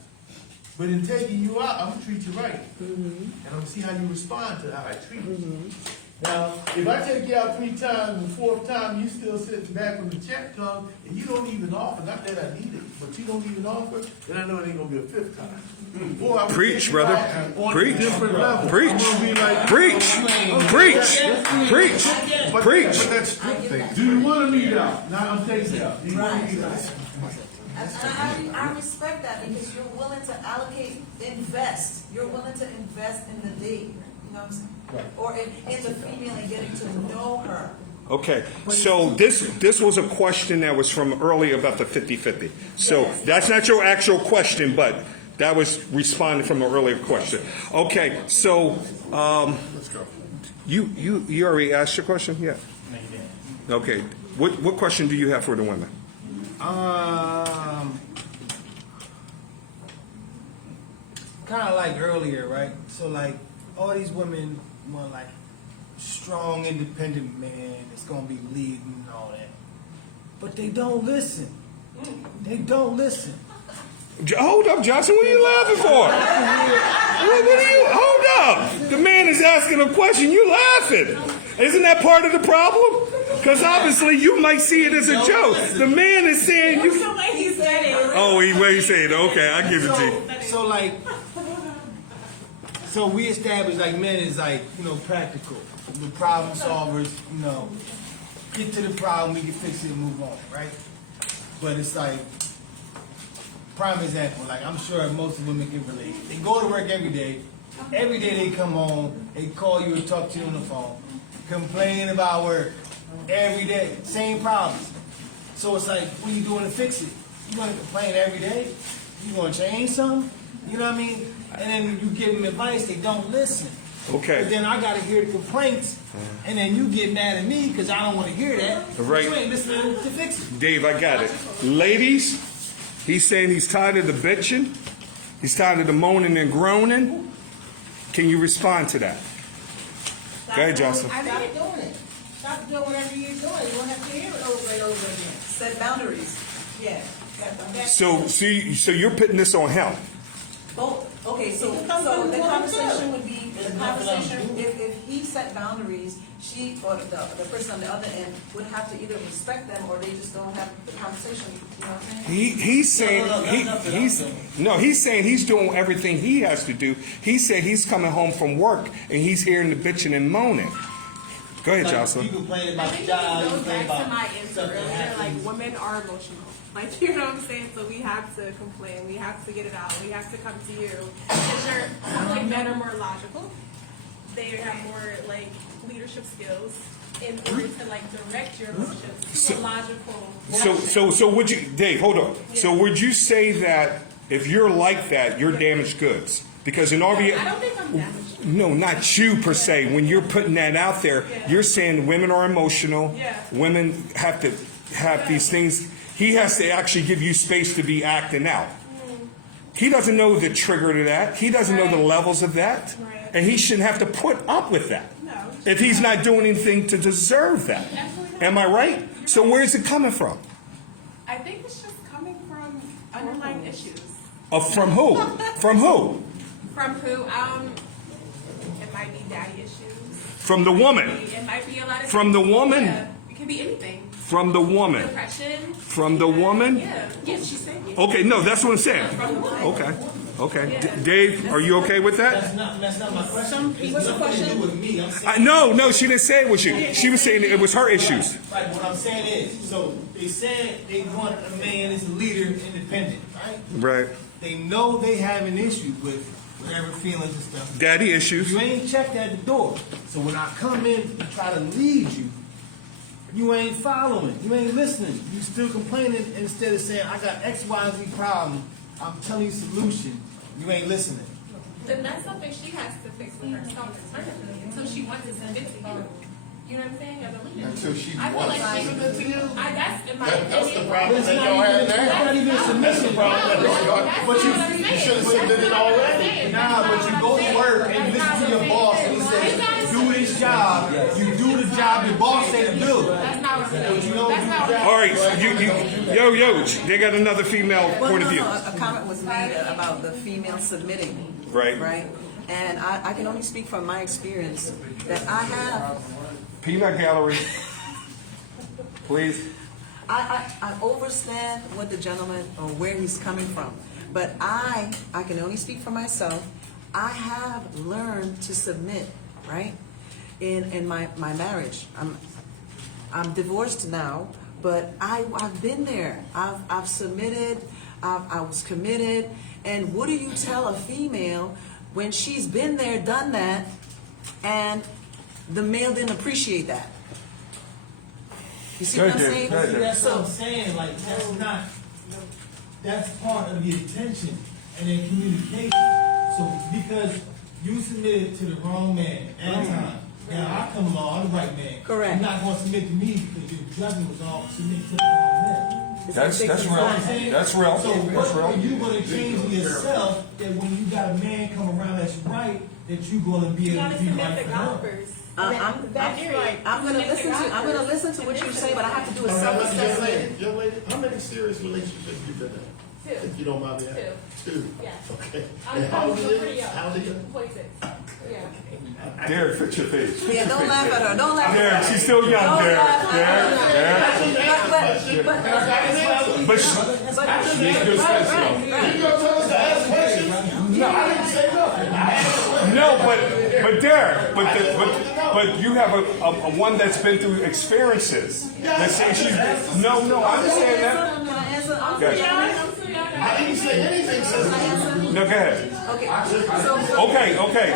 But in taking you out, I'm going to treat you right. And I'm going to see how you respond to how I treat you. Now, if I take you out 3 times and the 4th time you still sitting back when the check comes and you don't even offer, not that I need it, but you don't even offer, then I know it ain't gonna be a 5th time. Or I'm gonna Preach, take you brother. out on Preach. a different level. Preach. I'm gonna be like, Preach. But that's strip thing. Do you want to meet out? Now I'm taking you out. Do you want to meet out? And I respect that because you're willing to invest. You're willing to invest in the date. You know what I'm saying? Right. Or in the female and getting to know her. Okay, so this was a question that was from earlier about the 50-50. So that's not your actual question, but that was responding from an earlier question. Okay, so let's go. You already asked your question? Yeah. Okay, what question do you have for the women? Kind of like earlier, right? So like all these women want like strong, independent man that's gonna be leading and all that, but they don't listen. They don't listen. Hold up, Johnson. What are you laughing for? Hold up. The man is asking a question. You laughing? Isn't that part of the problem? Because obviously you might see it as a joke. The man is saying you. The way he said it. Oh, he said, okay, I give it to you. So like, so we established like men is like, practical, the problem solvers, get to the problem, we can fix it and move on, right? But it's like, prime example, like I'm sure most women can relate. They go to work every day, Every day they come home, they call you and talk to you on the phone, complaining about work. Every day, same problems. So it's like, what are you doing to fix it? You gonna complain every day? You gonna change something? You know what I mean? And then you give them advice, they don't listen. Okay. But then I gotta hear the complaints, and then you get mad at me because I don't want to hear that. Right. You ain't listening to fix it. Dave, I got it. Ladies, he's saying he's tired of the bitching. He's tired of the moaning and groaning. Can you respond to that? Go ahead, Jocelyn. Stop doing it. Stop doing whatever you're doing. You won't have to hear it over and over again. Set boundaries. Yeah. So you're putting this on him. Both. Okay, so It comes so from the the conversation woman would be There's the nothing I can conversation. do. If he set boundaries, she or the person on the other end would have to either respect them or they just don't have the conversation. You know what I'm saying? He's saying No, that's nothing I'm saying. he's saying he's doing everything he has to do. He said he's coming home from work and he's hearing the bitching and moaning. Go ahead, Like, Jocelyn. you complain I about think the it job, you goes complain back to about my answer stuff that earlier, happens. like women are emotional. Like, you know what I'm saying? So we have to complain, we have to get it out, we have to come to you. Because like men are more logical. They have more like leadership skills in order to like direct your emotions to a logical. So would you, Dave? Hold on. So would you say that if you're like that, you're damaged goods? Because in I RV, don't think I'm damaged. no, not you per se. When you're putting that out there, you're saying women are emotional. Yeah. Women have to have these things. He has to actually give you space to be acting out. He doesn't know the trigger to that. He doesn't know the levels of that. Right. And he shouldn't have to put up with that. No. If he's not doing anything to deserve that. Absolutely not. Am I right? So where's it coming from? I think it's just coming from underlying issues. From who? From who? From who? It might be daddy issues. From the woman. It might be a lot of From the things. woman? Yeah. It could be anything. From the woman. Depression. From the woman? Yeah. Yes, she's saying it. Okay, no, that's what I'm saying. From the woman. Okay, okay. Dave, are you okay with that? That's not my question. It's nothing to do with me. I'm saying. No, she didn't say it was you. She was saying it was her issues. Right, what I'm saying is, so they said they want a man as a leader, independent, right? Right. They know they have an issue with whatever feelings and stuff. Daddy issues. You ain't checked at the door. So when I come in and try to lead you, you ain't following. You ain't listening. You still complaining instead of saying, I got X, Y, Z problem. I'm telling you solution. You ain't listening. Then that's something she has to fix with herself internally until she wants to submit to you. You know what I'm saying? As a leader. Until she I feel wants like to submit to you? that's in my That's the opinion. problem that y'all have It's now. not even a submission problem. But you should have submitted already. Nah, but you go to work and you listen to your boss and he says, do this job. You do the job your boss said to do. That's not what I'm But you know, That's not what All right, yo, they got another female Well, point of no, view. no, a comment was made about the female submitting. Right. Right? And I can only speak from my experience that I have. Peanut gallery. Please. I understand what the gentleman or where he's coming from, but I can only speak for myself. I have learned to submit, right? In my marriage, I'm divorced now, but I've been there. I've submitted. I was committed. And what do you tell a female when she's been there, done that, and the male didn't appreciate that? You see what I'm saying? That's what I'm saying. Like, that's part of the attention and then communication. So, because you submitted to the wrong man at a time. Now, I come along, I'm the right man. Correct. You're not going to submit to me because your judgment was all submitted to the wrong man. That's real. That's real. So, That's what are real. you going to change in yourself that when you got a man come around that's right, that you're going to be You able gotta to be submit right to for God her? first. I'm gonna listen to what you say, but I have to do a self-assessment. Young lady, how many serious relationships you been in? Two. If you don't mind me asking. Two. Yeah. Okay. I'm And how old still are pretty you? young. How old are you? 26. Yeah. Derek, fix your face. Yeah, don't laugh at her. Don't laugh at Derek, her. she's still young, Don't Derek. laugh Derek. But You gonna tell us to ask questions? No, I didn't say nothing. No, but Derek, but you have a one that's been through experiences. That says she's no, I understand that. Can I answer? Okay. I'm too young. I didn't say anything, sister. No, go ahead. Okay.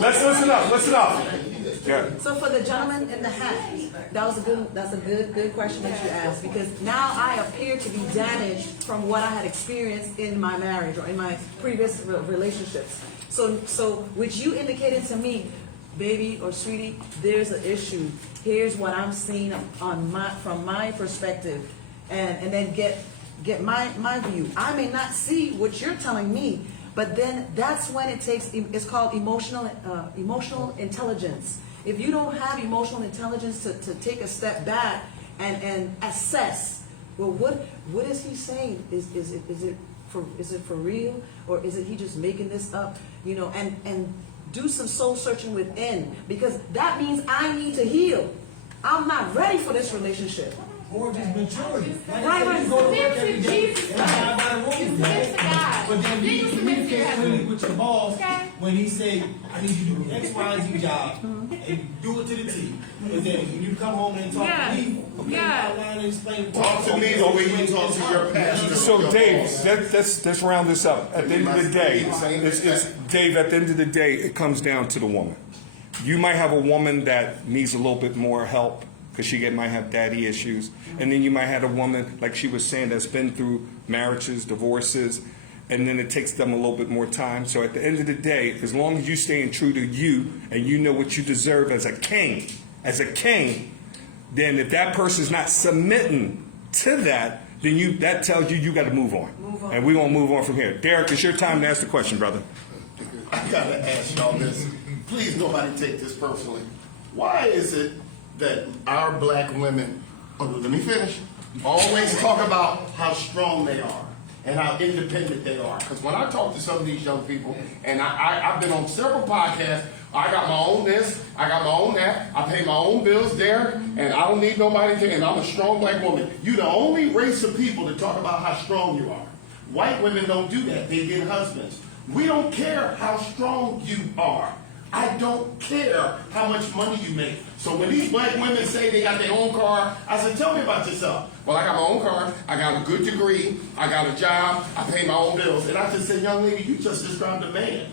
Let's listen up. Yeah. So for the gentleman in the hat, that's a good question that you asked, because now I appear to be damaged from what I had experienced in my marriage or in my previous relationships. So which you indicated to me, baby or sweetie, there's an issue. Here's what I'm seeing from my perspective, and then get my view. I may not see what you're telling me, but then that's when it's called emotional intelligence. If you don't have emotional intelligence to take a step back and assess, well, what is he saying? Is it for real, or is it he just making this up? You know, and do some soul searching within, because that means I need to heal. I'm not ready for this relationship. Or just maturity. Right. You go to work every day and buy the room, right? But then you communicate clearly with your boss when he say, I need you to do X, Y, Z job and do it to the T. But then when you come home and talk to me, outline and explain. Talk to me the way you talk to your pastor. So Dave, let's round this up. At the end of the day, Dave. At the end of the day, it comes down to the woman. You might have a woman that needs a little bit more help because she might have daddy issues, and then you might have a woman, like she was saying, that's been through marriages, divorces, and then it takes them a little bit more time. So at the end of the day, as long as you staying true to you and you know what you deserve as a king, then if that person's not submitting to that, then that tells you got to move on. And we're gonna move on from here. Derek, it's your time to ask the question, brother. I gotta ask y'all this. Please, nobody take this personally. Why is it that our black women, let me finish, always talk about how strong they are and how independent they are? Because when I talk to some of these young people, and I've been on several podcasts, I got my own this, I got my own that, I pay my own bills there, and I don't need nobody to, and I'm a strong black woman. You're the only race of people to talk about how strong you are. White women don't do that. They get husbands. We don't care how strong you are. I don't care how much money you make. So when these black women say they got their own car, I said, tell me about yourself. Well, I got my own car, I got a good degree, I got a job, I pay my own bills. And I just said, young lady, you just described a man.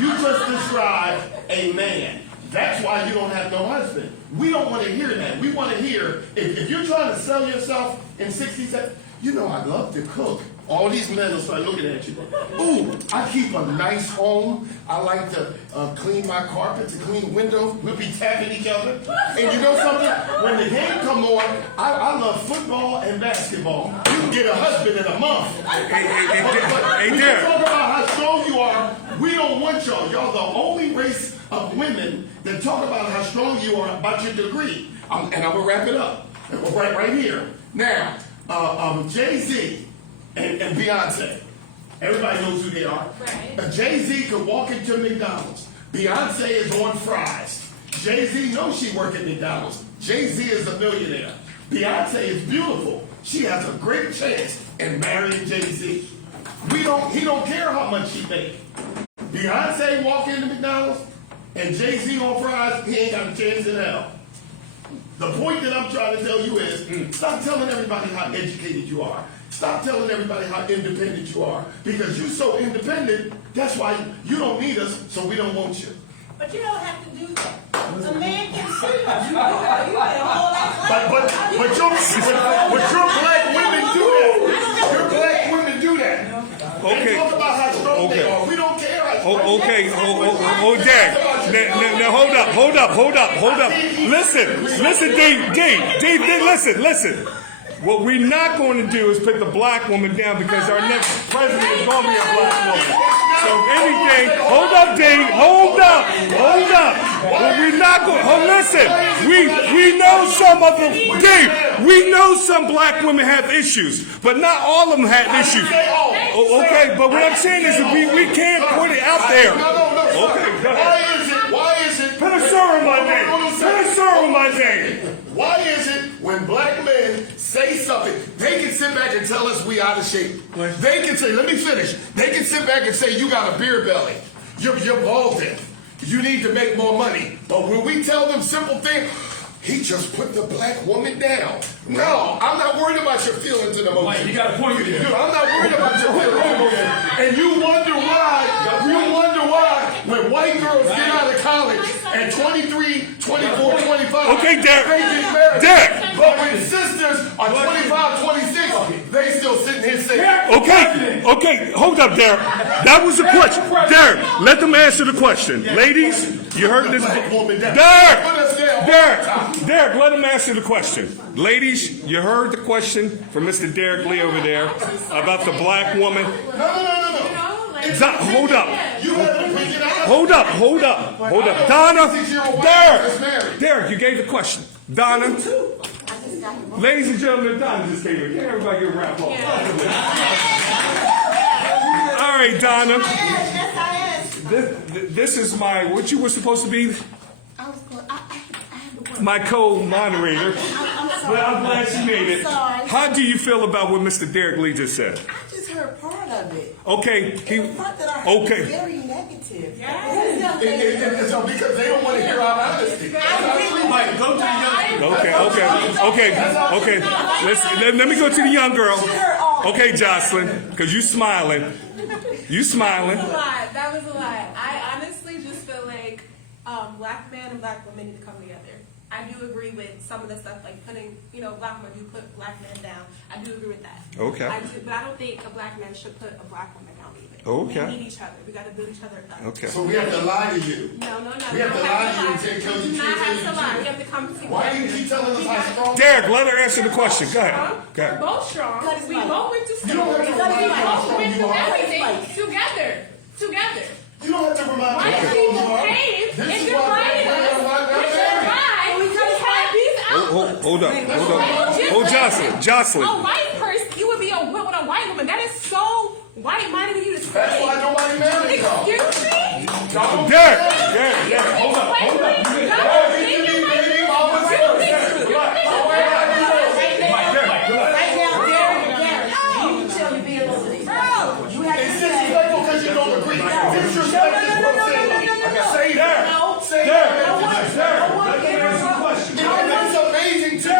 You just described a man. That's why you don't have no husband. We don't want to hear that. We want to hear, if you're trying to sell yourself in 60 seconds, you know I love to cook. All these men will start looking at you. Ooh, I keep a nice home. I like to clean my carpets and clean windows. We'll be tapping each other. And you know something? When the game come on, I love football and basketball. You can get a husband in a month. Hey, when you talk about how strong you are, we don't want y'all. Y'all the only race of women that talk about how strong you are about your degree. And I'm going to wrap it up. Right here. Now, Jay-Z and Beyonce. Everybody knows who they are. Right. Jay-Z could walk into McDonald's. Beyonce is on fries. Jay-Z knows she work at McDonald's. Jay-Z is a millionaire. Beyonce is beautiful. She has a great chance in marrying Jay-Z. He don't care how much she makes. Beyonce walk into McDonald's and Jay-Z on fries, he ain't got a chance in hell. The point that I'm trying to tell you is, stop telling everybody how educated you are. Stop telling everybody how independent you are. Because you're so independent, that's why you don't need us, so we don't want you. But you don't have to do that. A man can see you. But your black women do that. Your black women do that. Okay. They talk about how strong they are. We don't care how strong Okay, Dad. Now hold up. Listen, Dave, listen. What we're not going to do is put the black woman down because our next president is going to be a black woman. So if anything, hold up, Dave, hold up. What we're not going, listen, we know some of them, Dave, we know some black women have issues, but not all of them have issues. Okay, but what I'm saying is that we can't put it out there. Okay, go ahead. Why is it? Put a sir in my name. Why is it when black men say something, they can sit back and tell us we out of shape? They can say, let me finish. They can sit back and say, you got a beer belly. You're balding. You need to make more money. But when we tell them simple things, he just put the black woman down. No, I'm not worried about your feelings and emotions. Mike, you got a point there. I'm not worried about your feelings and emotions. And you wonder why when white girls get out of college at 23, 24, 25, Okay, Derek. they get married. Derek. But when sisters are 25, 26, they still sitting here saying, Okay, hold up, Derek. That was the question. Derek, let them answer the question. Ladies, you heard this. Derek, let them answer the question. Ladies, you heard the question from Mr. Derek Lee over there about the black woman. No. Hold up. You have an opinion. Hold up. Donna, Derek, you gave the question. Donna, ladies and gentlemen, Donna just came in. Can everybody get a rap off? All right, Donna. This is what you were supposed to be, my co-moderator. But I'm glad she made it. How do you feel about what Mr. Derek Lee just said? I just heard part of it. Okay. The part that I heard was very negative. It's because they don't want to hear our honesty. Mike, go to the young. Okay. Let me go to the young girl. Okay, Jocelyn, because you smiling. That was a lot. I honestly just feel like black men and black women need to come together. I do agree with some of the stuff, like putting, black women do put black men down. I do agree with that. Okay. But I don't think a black man should put a black woman down either. Okay. We need each other. We got to build each other up. Okay. So we have to lie to you. No. We have to lie to you and tell you We do not have to lie. We have to come together. Why do you keep telling us how strong? Derek, let her answer the question. Go ahead. We're both strong. We both went to You don't school. have to remind me how strong We you both are. went through everything together. You don't have to remind me White how strong people you are. came This and is divided why us. we're Which is why we have these outlooks. Hold up. Jocelyn. A white person, you would be with a white woman. That is so white-minded of you to say. That's why nobody marries y'all. Excuse me? Derek, hold up. It's disrespectful because you don't agree. Disrespect is profanity. Say that. Say that. It's amazing to me.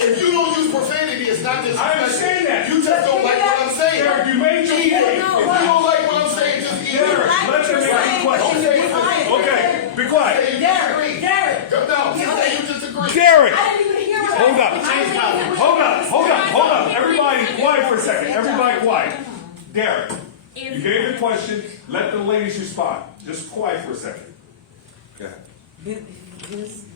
If you don't use profanity, it's not disrespectful. I understand that. You just don't like what I'm saying. Derek, you made your Eat it. point. If you don't like what I'm saying, just eat it. Let them answer the question. Okay, be quiet. Derek. No, you disagree. Derek, hold up. Everybody quiet for a second. Everybody quiet. Derek, you gave the question. Let the ladies respond. Just quiet for a second. Okay.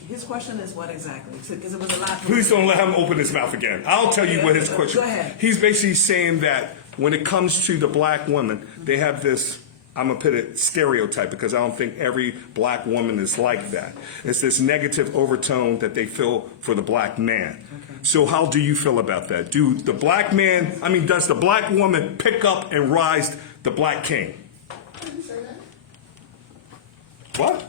His question is what exactly? Because it was a lot. Please don't let him open his mouth again. I'll tell you what his question. Go ahead. He's basically saying that when it comes to the black woman, they have this, I'm going to put it stereotype, because I don't think every black woman is like that. It's this negative overtone that they feel for the black man. Okay. So how do you feel about that? Does the black woman pick up and rise the black king? I didn't say that. What?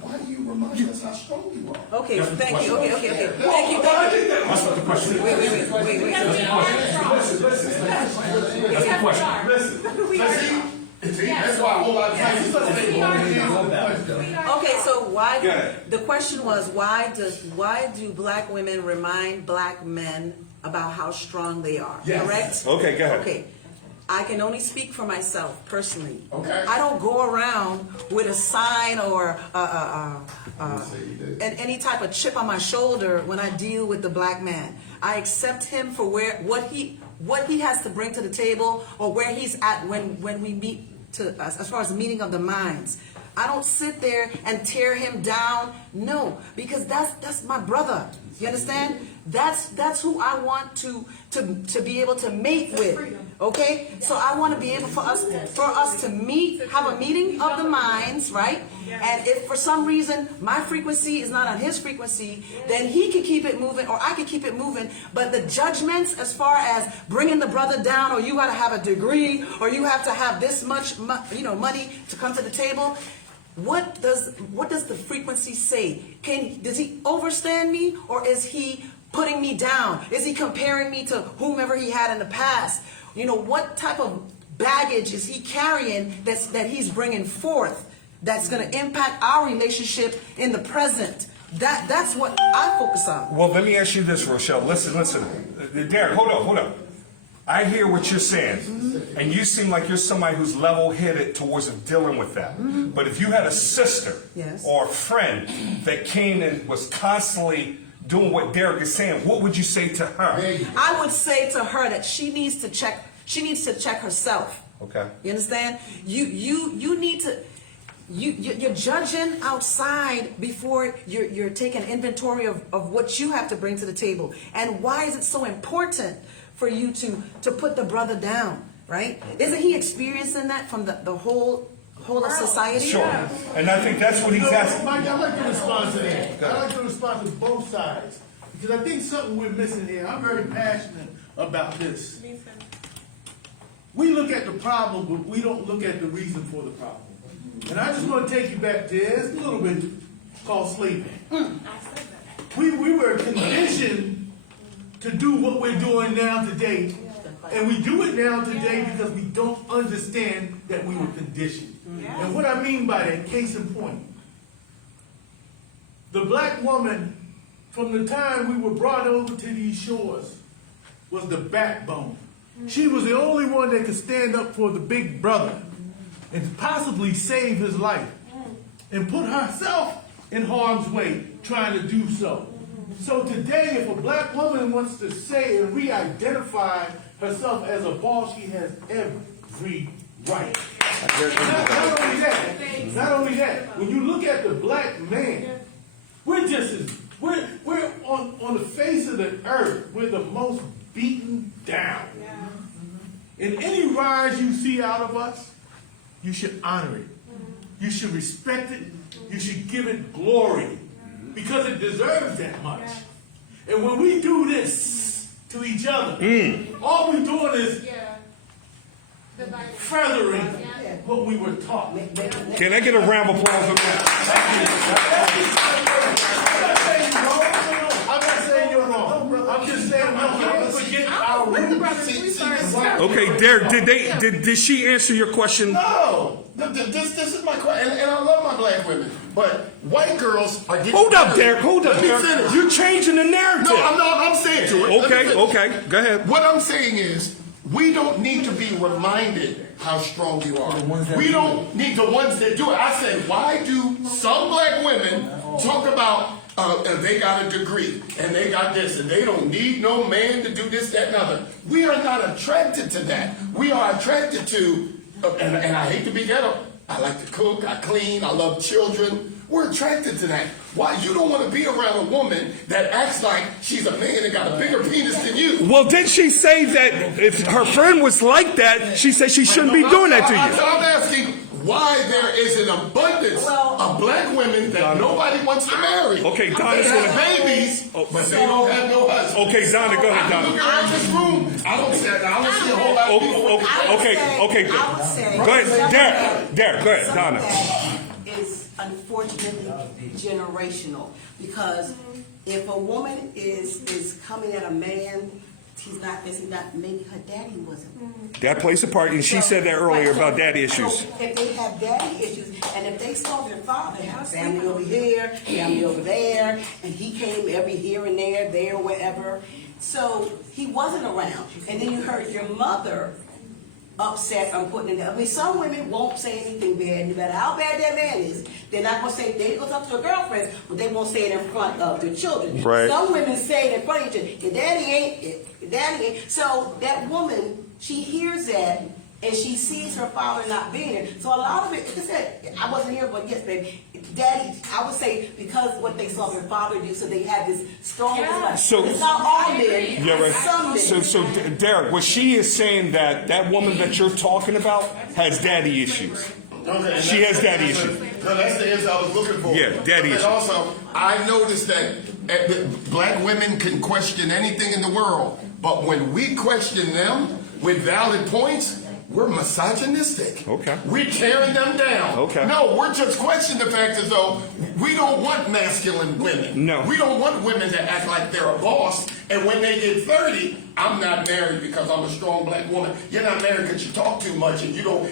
Why do you remind us how strong you are? Okay, thank you. Okay. Thank you. That's what the question is. Wait. That's why a whole lot of times Okay, so why? The question was why do black women remind black men about how strong they are? Yes. Correct? Okay, go ahead. Okay. I can only speak for myself personally. Okay. I don't go around with a sign or any type of chip on my shoulder when I deal with the black man. I accept him for what he has to bring to the table, or where he's at when we meet, as far as meeting of the minds. I don't sit there and tear him down. No, because that's my brother. You understand? That's who I want to be able to mate with. Okay? So I want to be able for us to meet, have a meeting of the minds, right? And if for some reason my frequency is not on his frequency, then he can keep it moving, or I can keep it moving. But the judgments as far as bringing the brother down, or you got to have a degree, or you have to have this much money to come to the table. What does the frequency say? Does he overstand me, or is he putting me down? Is he comparing me to whomever he had in the past? What type of baggage is he carrying that he's bringing forth that's going to impact our relationship in the present? That's what I focus on. Well, let me ask you this, Rochelle. Listen. Derek, hold up. I hear what you're saying, and you seem like you're somebody who's level-headed towards dealing with that. But if you had a sister Yes. or a friend that came and was constantly doing what Derek is saying, what would you say to her? I would say to her that she needs to check herself. Okay. You understand? You need to. You're judging outside before you're taking inventory of what you have to bring to the table. And why is it so important for you to put the brother down, right? Isn't he experiencing that from the whole of society? Sure. And I think that's what he's asking. Mike, I'd like to respond to that. I'd like to respond to both sides. Because I think something we're missing here. I'm very passionate about this. We look at the problem, but we don't look at the reason for the problem. And I just want to take you back to this a little bit called slavery. We were conditioned to do what we're doing now today. And we do it now today because we don't understand that we were conditioned. And what I mean by that, case in point, the black woman, from the time we were brought over to these shores, was the backbone. She was the only one that could stand up for the big brother and possibly save his life and put herself in harm's way trying to do so. So today, if a black woman wants to say and re-identify herself as a boss, she has every right. Not only that, when you look at the black man, we're on the face of the earth, we're the most beaten down. In any rise you see out of us, you should honor it. You should respect it. You should give it glory because it deserves that much. And when we do this to each other, all we're doing is furthering what we were taught. Can I get a round of applause on that? I'm not saying you're wrong. I'm just saying we can't forget our roots. Okay, Derek, did she answer your question? No, this is my question, and I love my black women, but white girls are getting. Hold up, Derek. Let me finish. You're changing the narrative. No, I'm saying to it. Okay. Go ahead. What I'm saying is, we don't need to be reminded how strong you are. We don't need the ones that do it. I said, why do some black women talk about they got a degree and they got this and they don't need no man to do this, that, and other? We are not attracted to that. We are attracted to, and I hate to be ghetto, I like to cook, I clean, I love children. We're attracted to that. Why? You don't want to be around a woman that acts like she's a man and got a bigger penis than you. Well, didn't she say that if her friend was like that, she said she shouldn't be doing that to you? I'm asking why there is an abundance of black women that nobody wants to marry. Okay, They Donna's have gonna. babies, but they don't have no husband. Okay, Donna, go ahead, I look Donna. around this room, I don't see a whole lot of people. Okay. I would say. Go ahead, Derek. Go ahead, Donna. That is unfortunately generational, because if a woman is coming at a man, he's not this, he's not, maybe her daddy wasn't. That plays a part, and she said that earlier about daddy issues. So if they have daddy issues, and if they saw their father have family over here, family over there, and he came every here and there, wherever, so he wasn't around, and then you heard your mother upset on putting it. I mean, some women won't say anything bad, no matter how bad that man is. They're not gonna say, they go talk to their girlfriends, but they won't say it in front of their children. Right. Some women say it in front of each other. Your daddy ain't. So that woman, she hears that, and she sees her father not being there. So a lot of it, like I said, I wasn't here, but yes, baby, daddy, I would say, because what they saw their father do, so they have this strong, So- it's not all men, Yeah, right. some men. So, Derek, what she is saying that woman that you're talking about has daddy issues. Okay, She has daddy issues. No, that's the answer I was looking for. Yeah, daddy And issues. also, I noticed that black women can question anything in the world, but when we question them with valid points, we're misogynistic. Okay. We're tearing them down. Okay. No, we're just questioning the fact as though we don't want masculine women. No. We don't want women that act like they're a boss, and when they get 30, I'm not married because I'm a strong black woman. You're not married because you talk too much and you don't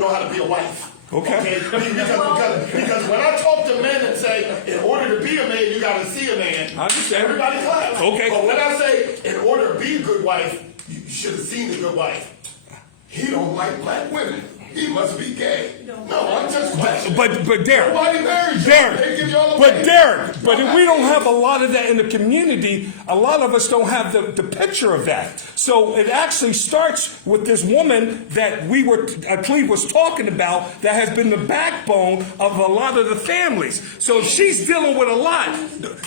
know how to be a wife. Okay. Because when I talk to men and say, in order to be a man, you gotta see a man. I understand. Everybody claps. Okay. But when I say, in order to be a good wife, you should have seen the good wife. He don't like black women. He must be gay. No, I'm just questioning. But Derek, Nobody married you. They give y'all a but man. Derek, but if we don't have a lot of that in the community, a lot of us don't have the picture of that. So it actually starts with this woman that Cleve was talking about that has been the backbone of a lot of the families. So she's dealing with a lot.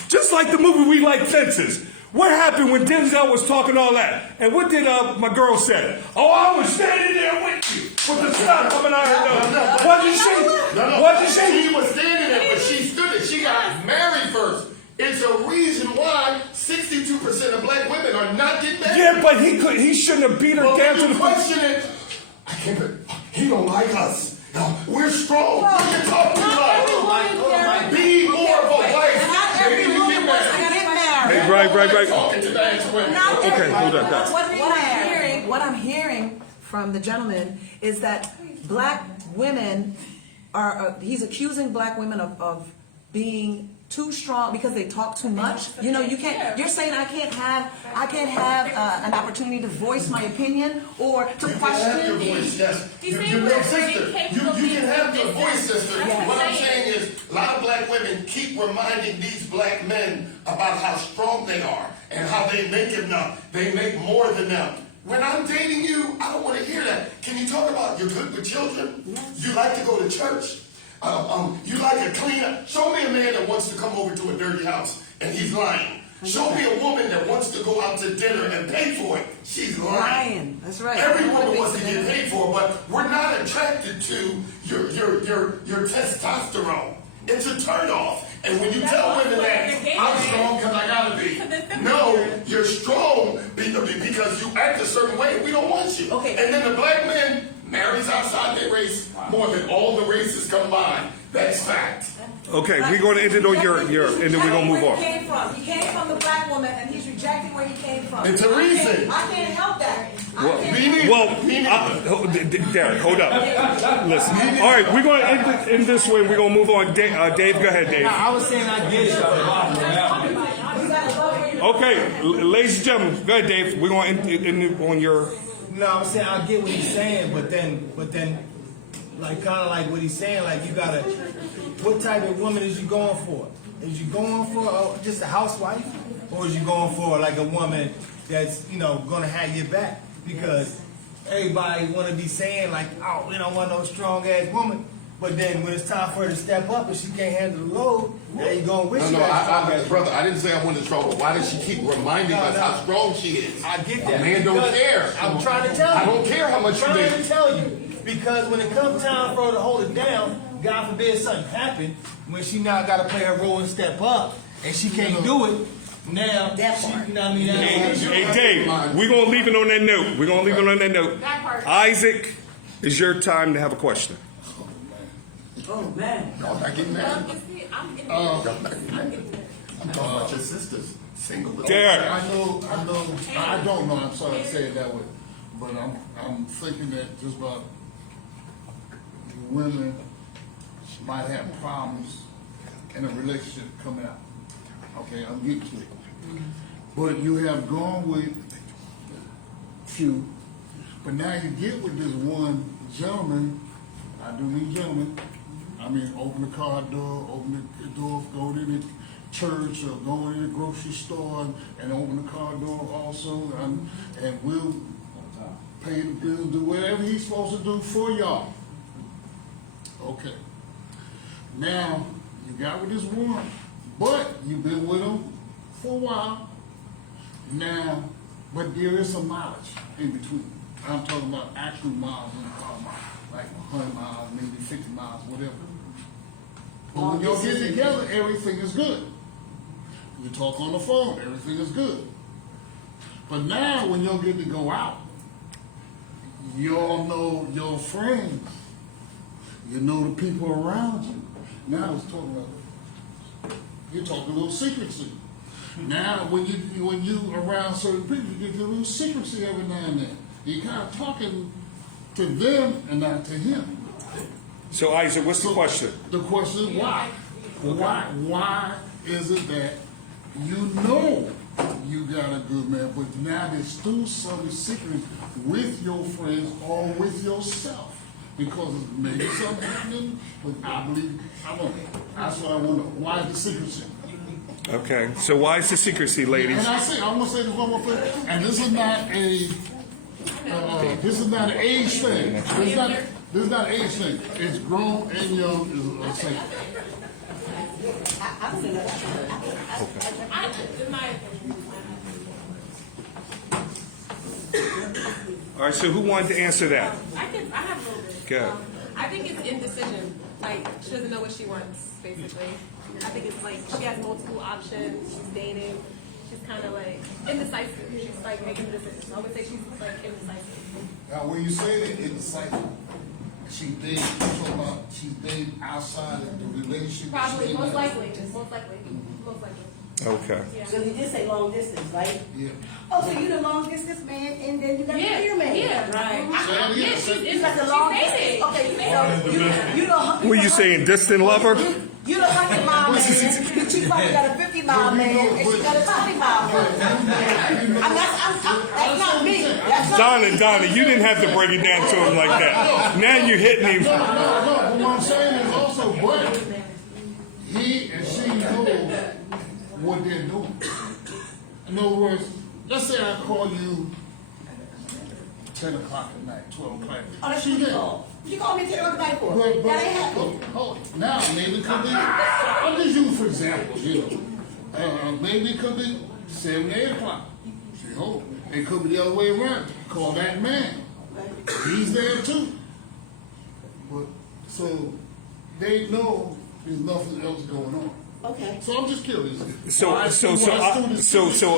Just like the movie We Like Fences. What happened when Denzel was talking all that? And what did my girl say? Oh, I was standing there with you with the stuff coming out of her nose. What did she? What did she? She was standing there, but she stood it. She got married first. It's a reason why 62% of black women are not getting married. Yeah, but he shouldn't have beat her down to the question it. I can't. He don't like us. No, we're strong. What are you talking about? Be more of a wife. Not every Maybe you woman get wants to married. get married. Right. Talking to nice women. Okay, hold on, guys. What I'm hearing from the gentleman is that black women are, he's accusing black women of being too strong because they talk too much. You know, you can't, you're saying I can't have an opportunity to voice my opinion or to You can have question. your voice, yes. He's You're saying your we're sister. incapable You can have your of voice, sister. That's What I'm insane. saying is, a lot of black women keep reminding these black men about how strong they are and how they make enough. They make more than them. When I'm dating you, I don't want to hear that. Can you talk about you're good with children? You like to go to church? You like to clean up? Show me a man that wants to come over to a dirty house and he's lying. Show me a woman that wants to go out to dinner and pay for it. She's lying. That's right. Every woman wants to get paid for, but we're not attracted to your testosterone. It's a turnoff. And when you tell women that I'm strong because I gotta be, no, you're strong because you act a certain way. We don't want you. Okay. And then the black man marries outside their race more than all the races combined. That's fact. Okay, we're going to end it on your, and then we're going to move on. He came from the black woman, and he's rejecting where he came from. It's a reason. I can't help that. Derek, hold up. Listen. All right, we're going to end this way. We're going to move on. Dave, go ahead, Dave. I was saying I get it. Okay, ladies and gentlemen, go ahead, Dave. We're going to end it on your... No, I'm saying I get what he's saying, but then, like kind of like what he's saying, like you gotta, what type of woman is you going for? Is you going for just a housewife, or is you going for like a woman that's gonna have your back? Because everybody want to be saying like, oh, we don't want no strong ass woman, but then when it's time for her to step up and she can't handle the load, now you gonna wish Brother, I didn't say I wanted trouble. Why does she keep reminding us how strong she is? I get that. A man don't Because care. I'm trying to tell you. I don't care how much you I'm make. trying to tell you. Because when it comes time for her to hold it down, God forbid something happen, when she now got to play her role and step up, and she can't do it, now, you know what I mean? Hey, Dave, we're going to leave it on that note. We're going to leave it on that note. That part. Isaac, it's your time to have a question. Oh, man. Y'all not getting married? I'm getting I'm talking about your sisters. Single. Derek. I don't know, I'm sorry to say it that way, but I'm thinking that just about women might have problems in a relationship coming out. Okay, I'm getting to it. But you have gone with few, but now you get with this one gentleman, I do mean gentleman, I mean open the car door, open the door, go to the church or go to the grocery store and open the car door also, and we'll pay the bills, do whatever he's supposed to do for y'all. Okay. Now, you got with this woman, but you've been with him for a while. Now, but there is some mileage in between. I'm talking about actual miles in the car, like 100 miles, maybe 50 miles, whatever. But when y'all get together, everything is good. You talk on the phone, everything is good. But now, when y'all get to go out, y'all know your friends. You know the people around you. Now it's talking about, you're talking a little secrecy. Now when you around certain people, you get a little secrecy every now and then. You're kind of talking to them and not to him. So Isaac, what's the question? The question is why? Why is it that you know you got a good man, but now there's still some secret with your friends or with yourself? Because maybe something happening, but I believe, I don't know. That's what I want to know. Why is the secrecy? Okay, so why is the secrecy, ladies? And I'm gonna say this one more thing, and this is not an age thing. This is not an age thing. It's grown and young is a same. I don't know. In my opinion, All right, so who wanted to answer that? I have a little bit. Go. I think it's indecision. Like, she doesn't know what she wants, basically. I think it's like she has multiple options. She's dating. She's kind of like indecisive. She's like making decisions. I would say she's like indecisive. Now, when you say that indecisive, she dating outside of the relationship. Probably, most likely. Most likely. Okay. Yeah. So you just say long distance, right? Yeah. Oh, so you the long distance man, and then you got the near man. Yeah. Right. Yeah, she's got the long dating. distance. Okay, so you the What are you saying, distant lover? You the 100-mile man. She probably got a 50-mile man, and she got a 20-mile man. That's not me. That's not me. Donna, you didn't have to break it down to him like that. Now you're hitting him. No, but what I'm saying is also, but he and she know what they're doing. In other words, let's say I call you 10 o'clock at night, 12 o'clock. Oh, that's She what you did. call. You call me 10 o'clock at night for? But, That ain't happening. now maybe it could be, I'm just using for example, you know. Maybe it could be 7, 8 o'clock. She home. It could be the other way around. Call that man. He's there too. But so they know there's nothing else going on. Okay. So I'm just curious. So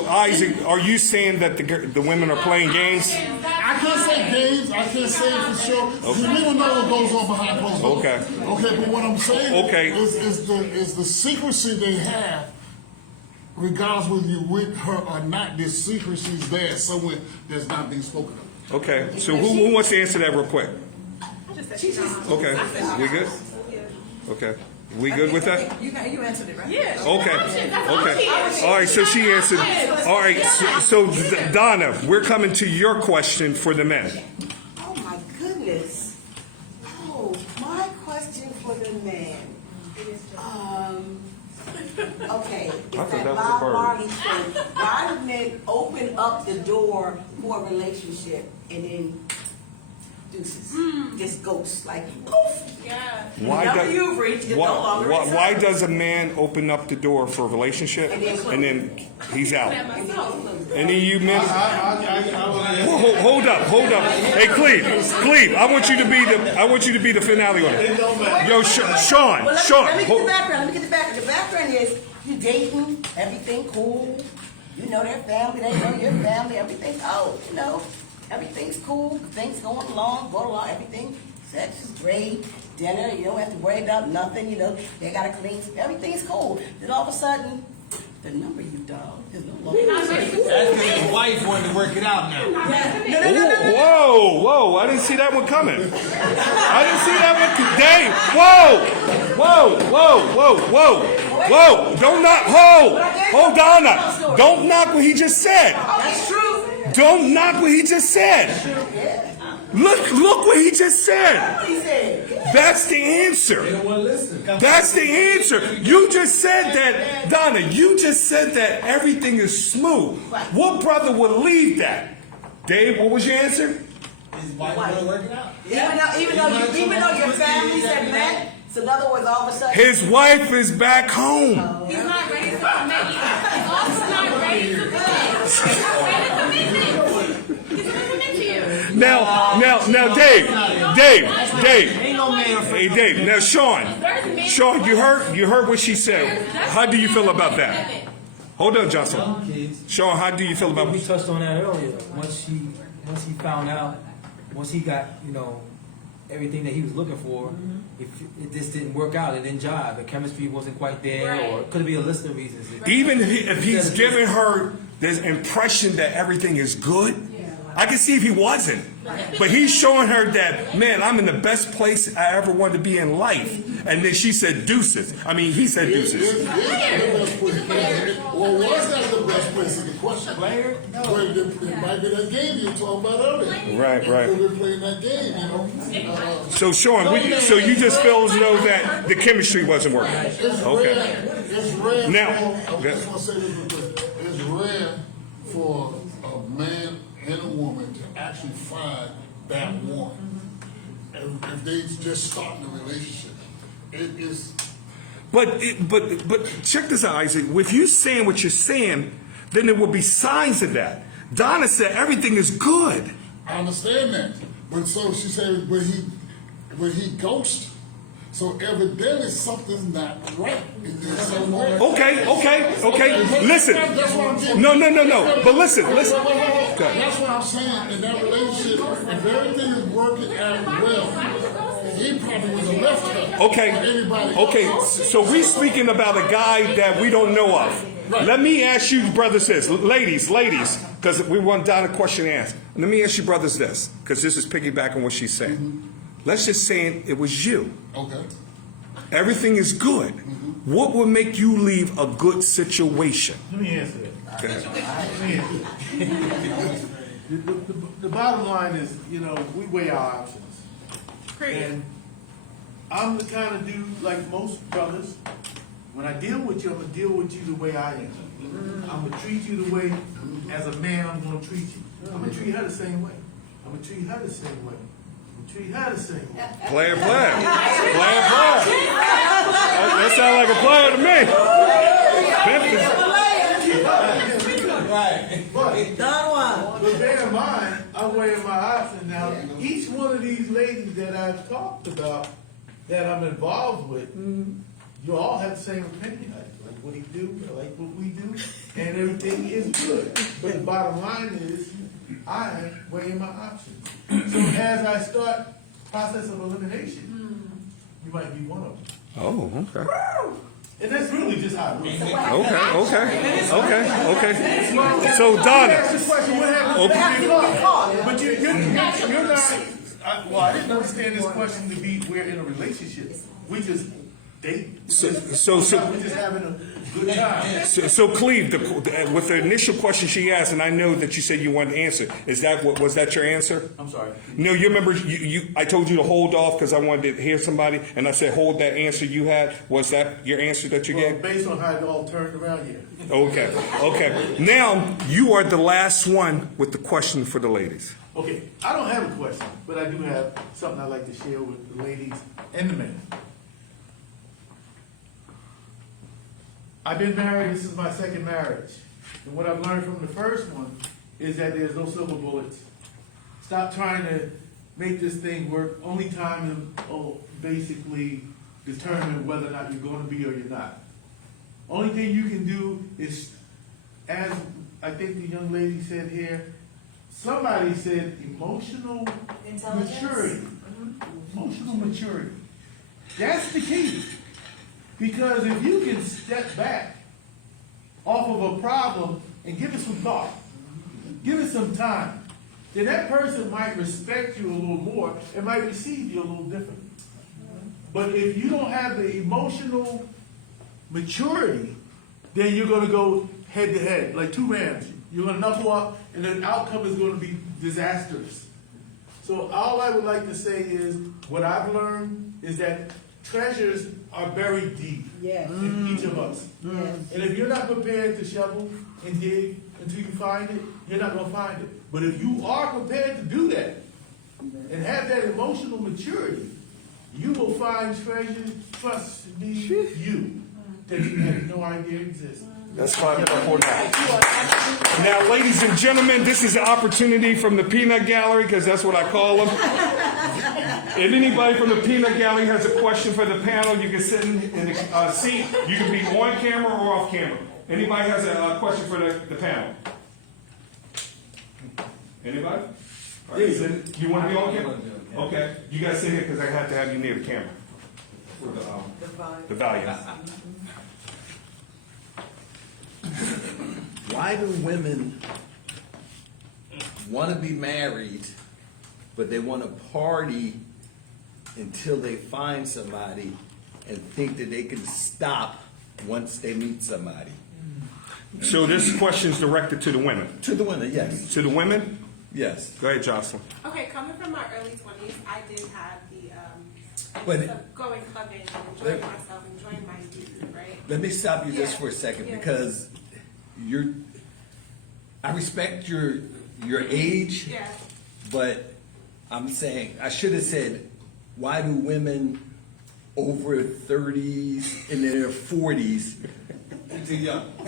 Isaac, are you saying that the women are playing games? I can't say games. I can't say it for sure. We don't know what goes on behind closed doors. Okay. Okay, but what I'm saying Okay. is the secrecy they have, regardless whether you're with her or not, this secrecy is there somewhere that's not being spoken of. Okay, so who wants to answer that real quick? I just said she's not. Okay, we good? Okay, we good with that? You answered it, right? Yeah. Okay, okay. All right, so she answered. All right, so Donna, we're coming to your question for the men. Oh my goodness. Oh, my question for the man. Okay, it's thought that that was a Bob bird. Marley thing. Why do men open up the door for a relationship and then deuces, just ghosts like poof? Yeah. Why does a man open up the door for a relationship and then he's out? And then you men. Well, hold up. Hey, Cleve, I want you to be the finale one. Yo, Sean. Let me get the background. The background is you dating, everything cool. You know their family, they know your family, everything. Oh, you know, everything's cool. Things going along, everything. Sex is great. Dinner, you don't have to worry about nothing. You know, they got to clean. Everything's cool. Then all of a sudden, the number you dialed is no longer. That's because his wife wanted to work it out now. Whoa! I didn't see that one coming. Whoa! Don't knock. Hold on. Don't knock what he just said. That's true. Don't knock what he just said. Look what he just said. What he said. That's the answer. That's the answer. You just said that, Donna, you just said that everything is smooth. What brother would leave that? Dave, what was your answer? His wife wanted to work it out. Even though your families have met, so in other words, all of a sudden. His wife is back home. He's not ready to commit. He's also not ready to commit. He's not ready to commit. He's going to commit to you. Now, Dave. Ain't no man afraid. Hey, Dave. Now, Sean, you heard what she said. How do you feel about that? Hold on, Jocelyn. Sean, how do you feel about We touched on that earlier. Once he found out, once he got, everything that he was looking for, if it just didn't work out, it didn't jive, the chemistry wasn't quite there, or it could be a list of reasons. Even if he's giving her this impression that everything is good, I can see if he wasn't. But he's showing her that, man, I'm in the best place I ever wanted to be in life. And then she said deuces. I mean, he said deuces. Well, was that the best place is the question? Player? No. It might be that game you were talking about earlier. Right, right. We've been playing that game, you know. So, Sean, so you just feel as though that the chemistry wasn't working? Okay. It's rare Now, I just want to say this because it's rare for a man and a woman to actually find that one. And if they just start in a relationship, it is. But check this out, Isaac. If you saying what you're saying, then there will be signs of that. Donna said everything is good. I understand that, but so she said when he ghosts, so evidently something's not right. Okay. Listen. No. But listen. That's what I'm saying. In that relationship, if everything is working out well, he probably would have left her. Okay. So we speaking about a guy that we don't know of. Right. Let me ask you, brothers, this, ladies, because we want Donna a question to ask. Let me ask you, brothers, this, because this is piggybacking on what she's saying. Mm-hmm. Let's just say it was you. Okay. Everything is good. Mm-hmm. What would make you leave a good situation? Let me answer that. Okay. The bottom line is, we weigh our options. And I'm the kind of dude, like most brothers, when I deal with you, I'm going to deal with you the way I am. I'm going to treat you the way, as a man, I'm going to treat you. I'm going to treat her the same way. I'm going to treat her the same way. Treat her the same way. Player. That sounds like a player to me. But bear in mind, I'm weighing my options now. Each one of these ladies that I've talked about, that I'm involved with, you all have the same opinion. I like what he do, I like what we do, and everything is good. But the bottom line is, I am weighing my options. So as I start process of elimination, you might be one of them. Oh, okay. And that's really just how it works. Okay. So Donna. Ask the question, what happened? But you're not. Well, I didn't understand this question to be we're in a relationship. We just date. We're just having a good time. So Cleve, with the initial question she asked, and I know that you said you wanted to answer, was that your answer? I'm sorry. No, you remember I told you to hold off because I wanted to hear somebody, and I said hold that answer you had. Was that your answer that you gave? Based on how it all turned around here. Okay. Now you are the last one with the question for the ladies. Okay, I don't have a question, but I do have something I'd like to share with the ladies and the men. I've been married, this is my second marriage. And what I've learned from the first one is that there's no silver bullets. Stop trying to make this thing work. Only time will basically determine whether or not you're going to be or you're not. Only thing you can do is, as I think the young lady said here, somebody said emotional maturity. Emotional maturity. That's the key. Because if you can step back off of a problem and give it some thought, give it some time, then that person might respect you a little more and might receive you a little differently. But if you don't have the emotional maturity, then you're going to go head to head, like two rams. You're going to knuckle up, and the outcome is going to be disastrous. So all I would like to say is, what I've learned is that treasures are buried deep in each of us. Yes. And if you're not prepared to shovel and dig until you find it, you're not going to find it. But if you are prepared to do that and have that emotional maturity, you will find treasures, trust me, you, that you have no idea exist. That's fine. Now, ladies and gentlemen, this is an opportunity from the Peanut Gallery, because that's what I call them. If anybody from the Peanut Gallery has a question for the panel, you can sit in the seat. You can be on camera or off camera. Anybody has a question for the panel? Anybody? Right. You want to be on camera? Okay. You guys sit here because I have to have you near the camera for the volume. Why do women want to be married, but they want to party until they find somebody and think that they can stop once they meet somebody. So this question's directed to the women. To the women, yes. To the women? Yes. Go ahead, Jocelyn. Okay, coming from my early 20s, I did have the But- going clubbing and enjoying myself, enjoying my youth, right? Let me stop you just Yeah. for a second Yeah. because I respect your age, Yeah. but I'm saying, I should have said, why do women over 30s and in their 40s too young? I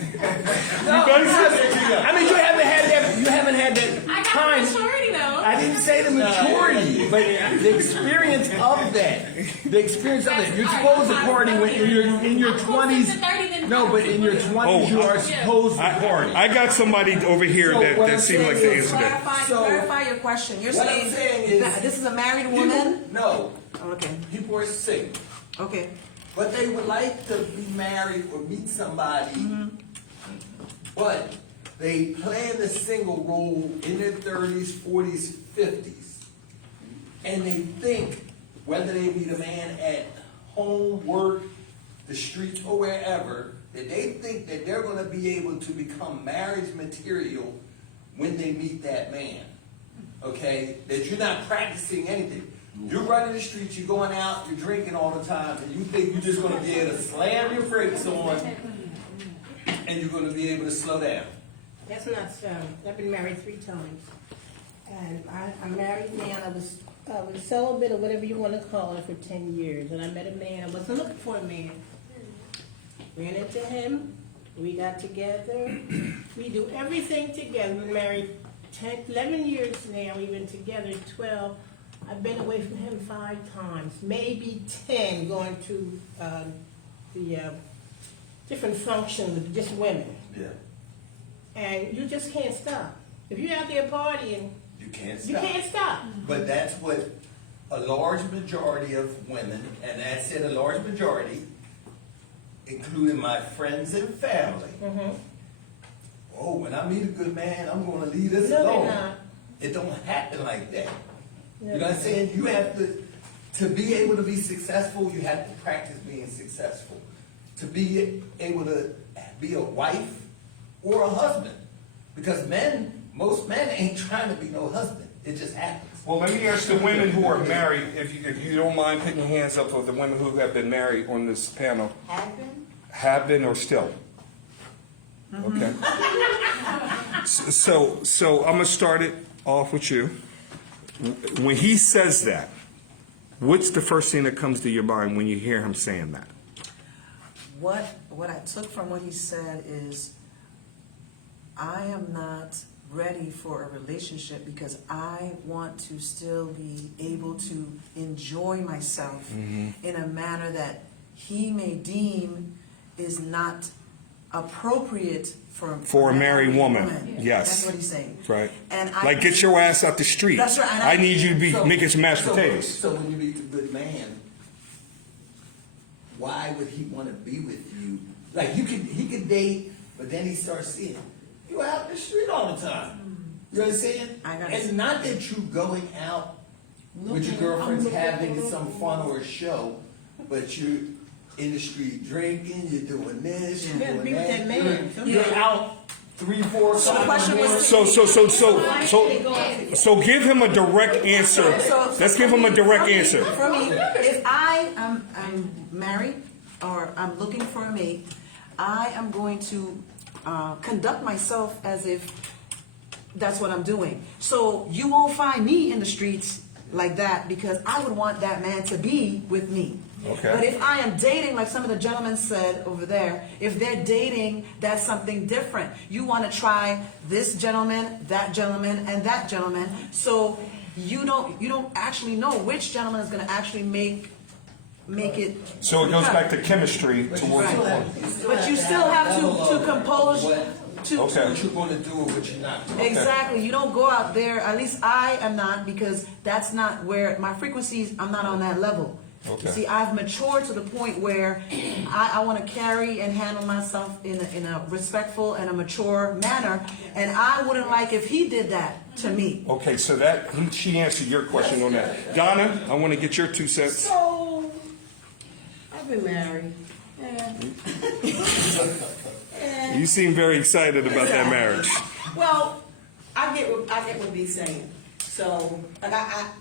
mean, you haven't had that I got time. maturity though. I didn't say the maturity, but the experience of that. The experience of it. You're supposed to party when in your 20s. No, but in your 20s you are supposed to party. I got somebody over here So what I'm that seemed like saying the is- answer that. Clarify your question. You're What I'm saying, saying is- that this is a married woman? No, Okay, people are single. okay. But they would like to be married or meet somebody, but they play the single role in their 30s, 40s, 50s. And they think whether they meet a man at home, work, the streets, or wherever, that they think that they're going to be able to become marriage material when they meet that man. Okay? That you're not practicing anything. You're running the streets, you're going out, you're drinking all the time, and you think you're just going to be able to slam your brakes on and you're going to be able to slow down. That's not so. I've been married 3 times. And I'm married man. I was celibate or whatever you want to call it for 10 years. And I met a man. I wasn't looking for a man. Ran into him. We got together. We do everything together. We're married 11 years now. We've been together 12. I've been away from him 5 times, maybe 10, going to the different functions with just women. Yeah. And you just can't stop. If you're out there partying, You can't stop. you can't stop. But that's what a large majority of women, and I said a large majority, including my friends and family. Oh, when I meet a good man, I'm going to leave this No, they're alone. not. It don't happen like that. No, You know what I'm saying? You have to be able to be successful, you have to practice being successful. To be able to be a wife or a husband. Because most men ain't trying to be no husband. It just happens. Well, let me ask the women who are married, if you don't mind putting your hands up for the women who have been married on this panel. Have been or still? Okay. So I'm going to start it off with you. When he says that, what's the first thing that comes to your mind when you hear him saying that? What I took from what he said is, I am not ready for a relationship because I want to still be able to enjoy myself in a manner that he may deem is not appropriate for a married woman. Yes. That's what he's saying. Right. And Like, get your ass out the street. That's right, and I need you to be making some mashed potatoes. So when you meet a good man, why would he want to be with you? Like he could date, but then he starts seeing you out in the street all the time. You understand? It's not that you going out with your girlfriends having some fun or a show, but you're in the street drinking, you're doing this, you're doing that. You're out 3, 4 times. So give him a direct answer. Let's give him a direct answer. For me, if I'm married or I'm looking for a mate, I am going to conduct myself as if that's what I'm doing. So you won't find me in the streets like that because I would want that man to be with me. Okay. But if I am dating, like some of the gentlemen said over there, if they're dating, that's something different. You want to try this gentleman, and that gentleman. So you don't actually know which gentleman is going to actually make it. So it goes back to chemistry towards the point. But you still have to compose. What you're going to do or what you're not doing. Exactly. You don't go out there, at least I am not, because that's not where my frequencies, I'm not on that level. Okay. See, I've matured to the point where I want to carry and handle myself in a respectful and a mature manner, and I wouldn't like if he did that to me. Okay, so she answered your question on that. Donna, I want to get your 2 cents. So, I've been married. You seem very excited about that marriage. Well, I get what B's saying. So, like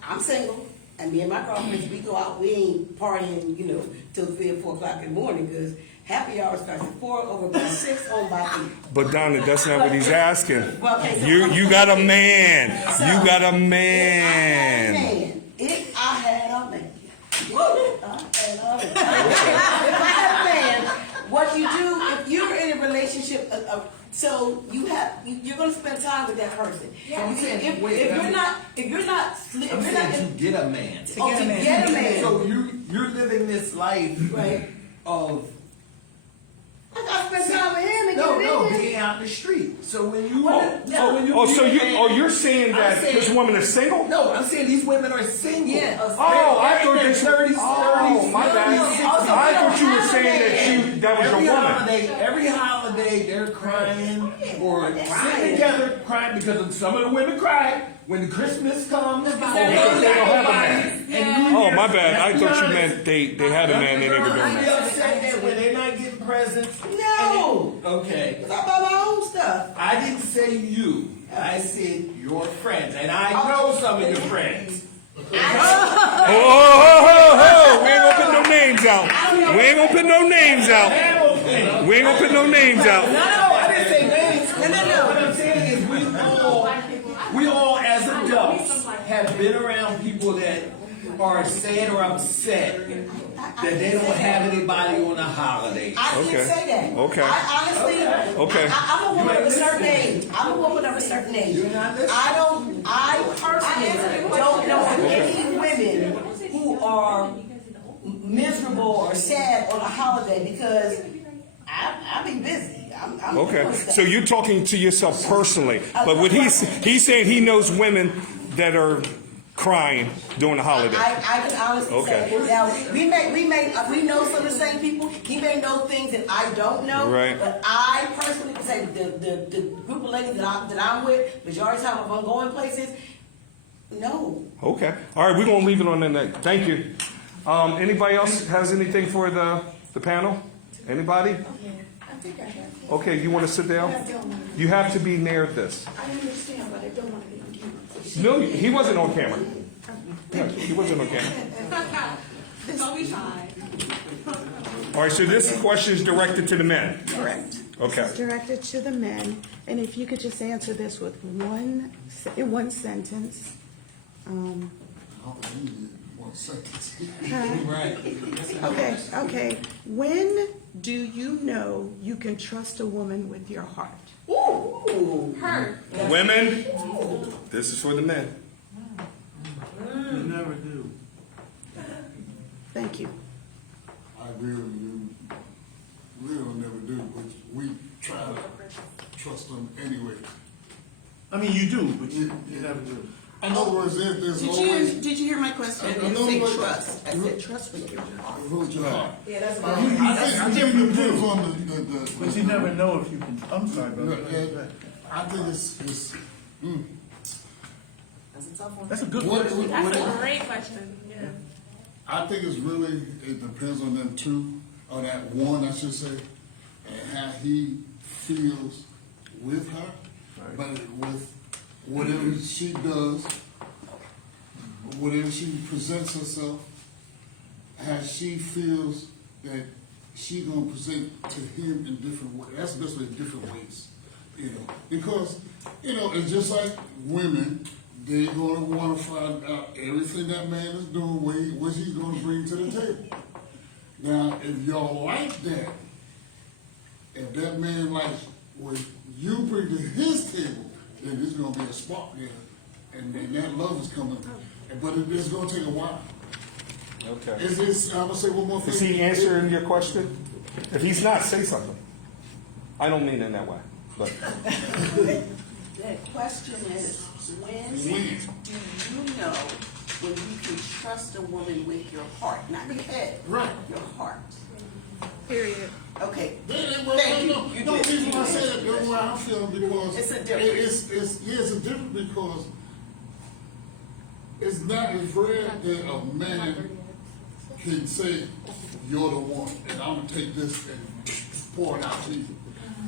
I'm single, and me and my girlfriends, we go out, we ain't partying, till 3 or 4 o'clock in the morning, because happy hour starts at 4, over by 6, on by 8. But Donna, that's not what he's asking. Well, okay, so You got a man. So, You got a man. If I had a man, if I had a man, what you do, if you're in a relationship, so you're going to spend time with that person. Yeah. If you're not, I'm saying to get a man. To get a man. So you're living this life Right. of I got to spend time with him and being out in the street. So when you You're saying that this woman is single? No, I'm saying these women are single. Yeah. I thought they're 30s, 30s, my bad. 50s, I thought you were saying that was your woman. Every holiday they're crying or sitting together crying because some of the women cry when the Christmas comes. They don't have a man. Oh, my bad. I thought you meant they had a man and they were doing I'm that. upset that when they're not getting presents. No. Okay. Because I buy my own stuff. I didn't say you. I said your friends, and I know some of your friends. We ain't gonna put no names out. We ain't gonna put no names out. We ain't gonna put no names out. No, I didn't say names. No. What I'm saying is we all as adults have been around people that are sad or upset that they don't have anybody on a holiday. I didn't say that. Okay. I honestly, Okay. I'm a woman of a certain age. I personally don't know any women who are miserable or sad on a holiday because I be busy. I'm Okay. doing stuff. So you're talking to yourself personally, but what he's saying he knows women that are crying during the holiday. I can honestly Okay. say now we know some of the same people. He may know things that I don't know. Right. But I personally can say the group of ladies that I'm with, majority of the time if I'm going places, no. Okay. All right, we're gonna leave it on that. Thank you. Anybody else has anything for the panel? Anybody? I think I have. Okay, you want to sit down? You have to be near this. I understand, but I don't want to be on camera. No, he wasn't on camera. No, he wasn't on camera. Don't be shy. All right, so this question is directed to the men. Correct. Okay. It's directed to the men, and if you could just answer this with in one sentence. One sentence. Right. Okay. When do you know you can trust a woman with your heart? Ooh. Her. Women, this is for the men. You never do. Thank you. I agree with you. We don't never do, but we try to trust them anyway. I mean, you do, but you never do. In other words, there's always. Did you hear my question? I didn't say trust. I said trust with your heart. Yeah, that's what I think it depends on the. But you never know if you can. I'm sorry, brother. I think it's. That's a tough one. That's a good What- question. That's a great question. Yeah. I think it depends on them two, or that one, I should say, and how he feels with her, but with whatever she does, whatever she presents herself, how she feels that she gonna present to him in different ways. That's basically different ways, because it's just like women. They're gonna want to find out everything that man is doing, what he's gonna bring to the table. Now, if y'all like that, if that man likes what you bring to his table, then there's gonna be a spark there, and that love is coming. But it's gonna take a while. Okay. I'm gonna say one more thing. Is he answering your question? If he's not, say something. I don't mean it in that way, but. The question is, when do you know when you can trust a woman with your heart, not your head, Right. your heart. Period. Okay. Well, Thank you. no, You no, did. the reason I said it, that's why I feel, because It's a difference. it's a difference because it's not as rare that a man can say, "You're the one," and I'm gonna take this and pour it out to you.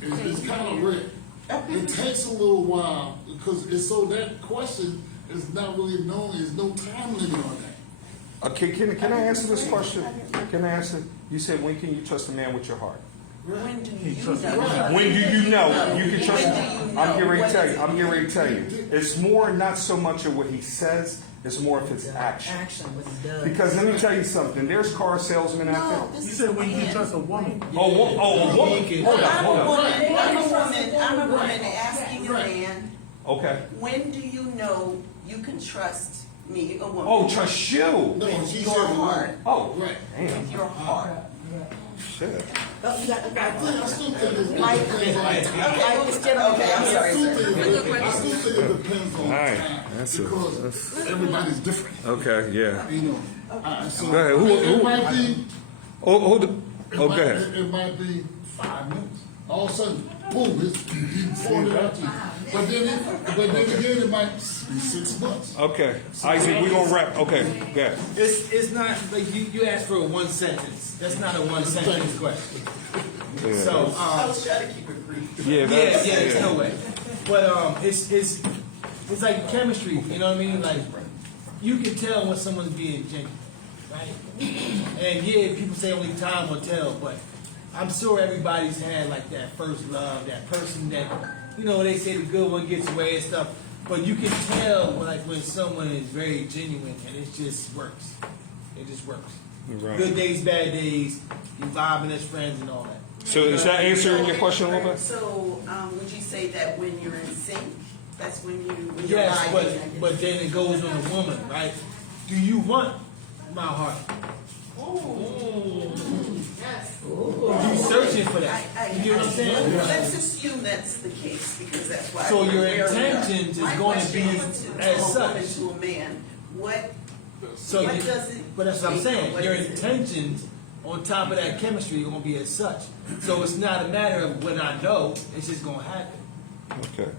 It's kind of rare. It takes a little while because it's so that question is not really known. There's no time limit on that. Okay, can I answer this question? Can I answer? You said, when can you trust a man with your heart? When do you know? When do you know you can trust When him? do you know? I'm getting ready What to tell is you. it? I'm getting ready to tell you. It's more not so much of what he says, it's more of his action. Action, what he does. Because let me tell you something. There's car salesmen out No, there. this You is said when you man. can trust a woman. Oh, a woman. Hold on, I'm hold a on. woman asking a Right. man, Okay. when do you know you can trust me, a woman? Oh, trust you. No, With she your said heart. Oh, right. damn. With your heart. Shit. Oh, you got the right one. I still think it Mike. depends on Okay, I'm sorry, I still sir. think it depends on All right. time That's because everybody's different. Okay, yeah. You know, so Go ahead. it might be. Oh, hold it. It Oh, might, go ahead. It might be 5 minutes. All of a sudden, boom, he poured it out to you. But then again, it might be 6 months. Okay. Isaac, we gonna wrap. Okay, go ahead. It's not, like, you asked for a one sentence. That's not a one sentence question. Yeah. So, I was trying to keep it brief. Yeah, yeah, there's no way. But it's like chemistry, you know what I mean? Like, you can tell when someone's being genuine, right? And yeah, people say only time will tell, but I'm sure everybody's had like that first love, that person that, you know, they say the good one gets away and stuff. But you can tell when someone is very genuine and it just works. It just works. Right. Good days, bad days, you vibing as friends and all that. So is that answering your question a little bit? So, would you say that when you're in sync, that's when you're Yes, vibing? but then it goes on the woman, right? Do you want my heart? You searching for that? You get what I'm saying? Let's assume that's the case, because that's why. So your we're there. intentions is My going to question be is to as a woman, such. to a man, what So What you, does it but that's what I'm take? saying. What Your is it? intentions on top of that chemistry are gonna be as such. So it's not a matter of when I know, it's just gonna happen. Okay.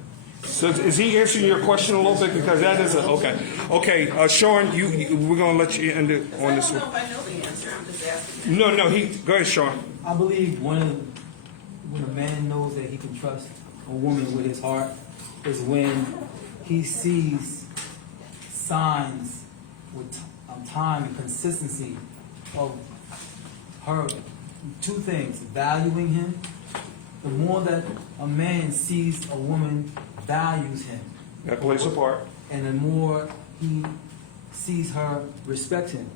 So is he answering your question a little bit? Because that is okay. Okay, Sean, we're gonna let you end it on this I don't know one. if I know the answer, I'm just asking. No, go ahead, Sean. I believe when a man knows that he can trust a woman with his heart is when he sees signs with time and consistency of her. Two things: valuing him. The more that a man sees a woman values him, That plays a part. and the more he sees her respect him.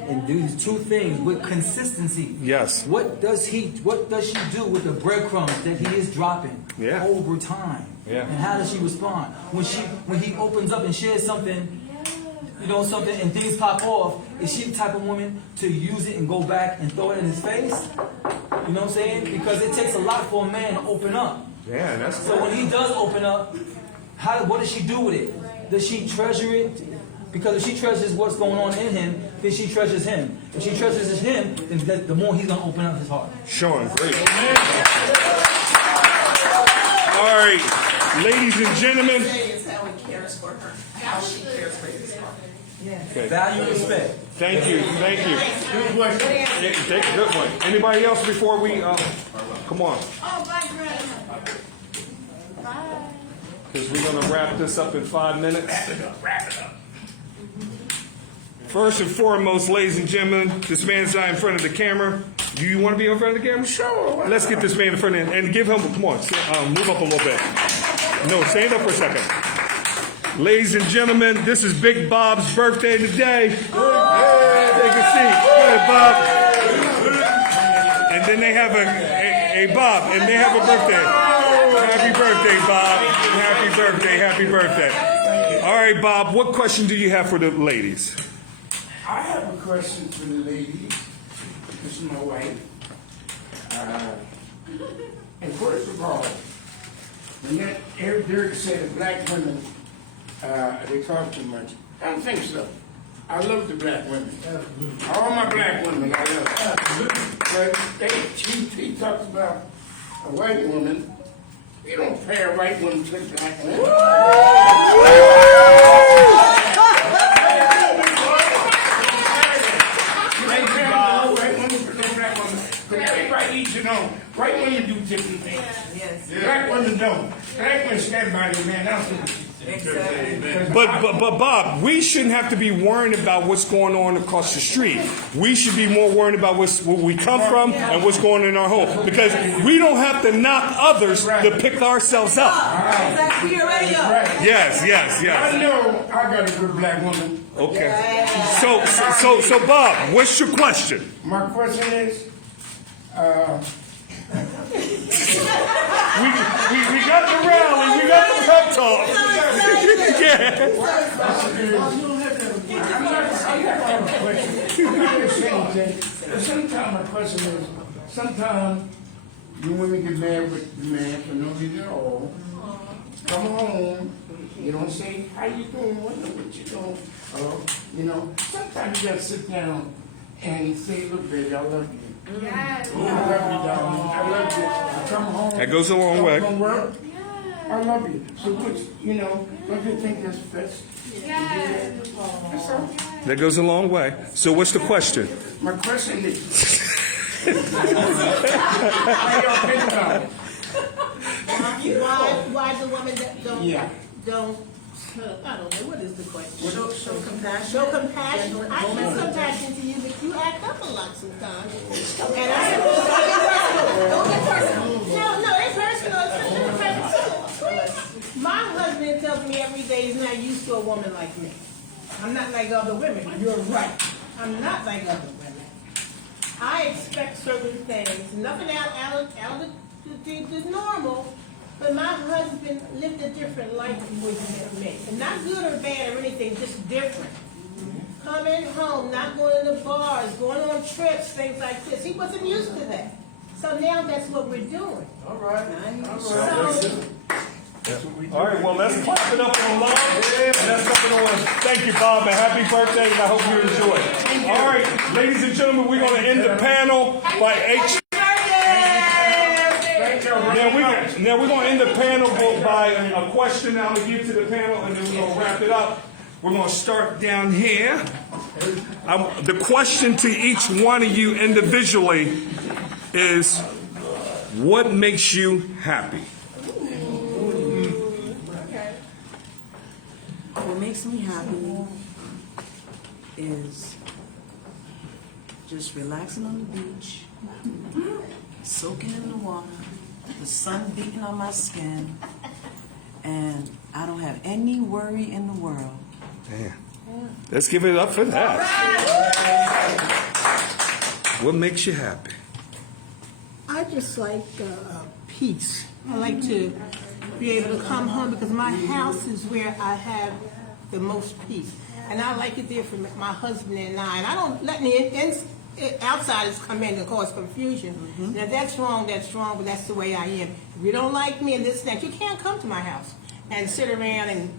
And these two things with consistency. Yes. What does she do with the breadcrumbs that he is dropping Yeah. over time? Yeah. And how does she respond? When he opens up and shares something, something and things pop off, is she the type of woman to use it and go back and throw it in his face? You know what I'm saying? Because it takes a lot for a man to open up. Yeah, that's So when he does open up, what does she do with it? Does she treasure it? Because if she treasures what's going on in him, then she treasures him. If she treasures him, then the more he's going to open up his heart. Sean, great. All right, ladies and gentlemen. It's how he cares for her, how she cares for his heart. Okay. Value and respect. Thank you. Good question. Good one. Anybody else before we come on? Oh, bye, Greg. Because we're going to wrap this up in 5 minutes. Wrap it up. First and foremost, ladies and gentlemen, this man's not in front of the camera. Do you want to be in front of the camera? Sure. Let's get this man in front of and give him, come on, move up a little bit. No, stand up for a second. Ladies and gentlemen, this is Big Bob's birthday today. Take a seat. Go ahead, Bob. And then they have a Bob, and they have a birthday. Happy birthday, Bob. Happy birthday, happy birthday. All right, Bob, what question do you have for the ladies? I have a question for the ladies. This is my wife. And first of all, when Eric said that black women, they talk too much. I don't think so. I love the black women. All my black women, I love them. But he talks about a white woman. You don't pay a white woman to a black woman. Everybody needs to know, white women do different things. Yes. Black women don't. Black women stand by their man. That's what Exactly. But Bob, we shouldn't have to be worrying about what's going on across the street. We should be more worried about where we come from and what's going on in our home. Because we don't have to knock others to pick ourselves up. Exactly. We already up. Yes. I know I got a good black woman. Okay. So Bob, what's your question? My question is, We got the rally, we got the pep talk. Yeah. Sometimes my question is, sometimes you women get mad with the man for no reason at all. Come home, you don't say, how you doing, what you doing? Sometimes you gotta sit down and say, look baby, I love you. Yes. I love you, darling. I love you. I come home. That goes a long way. From work, I love you. So, don't you think that's best? Yes. That's all. That goes a long way. So what's the question? My question is, how y'all think about it? Why the women that don't, Yeah. I don't know, what is the question? Show compassion. Show compassion. I show compassion to you, but you act up a lot sometimes. And don't get personal. No, it's personal. It's personal. My husband tells me every day he's not used to a woman like me. I'm not like other women. You're right. I'm not like other women. I expect certain things. Nothing out of the normal. But my husband lived a different life with me. And not good or bad or anything, just different. Coming home, not going to the bars, going on trips, things like this. He wasn't used to that. So now that's what we're doing. All right. All right, well, let's clap it up on love. And let's clap it on. Thank you, Bob, and happy birthday, and I hope you enjoy it. All right, ladies and gentlemen, we're going to end the panel by H. Now we're going to end the panel by a question I'm going to give to the panel, and then we're going to wrap it up. We're going to start down here. The question to each one of you individually is, what makes you happy? What makes me happy is just relaxing on the beach, soaking in the water, the sun beating on my skin, and I don't have any worry in the world. Damn. Let's give it up for that. What makes you happy? I just like peace. I like to be able to come home because my house is where I have the most peace. And I like it there for my husband and I. And I don't let any outsiders come in and cause confusion. Now that's wrong, but that's the way I am. If you don't like me and this and that, you can't come to my house and sit around and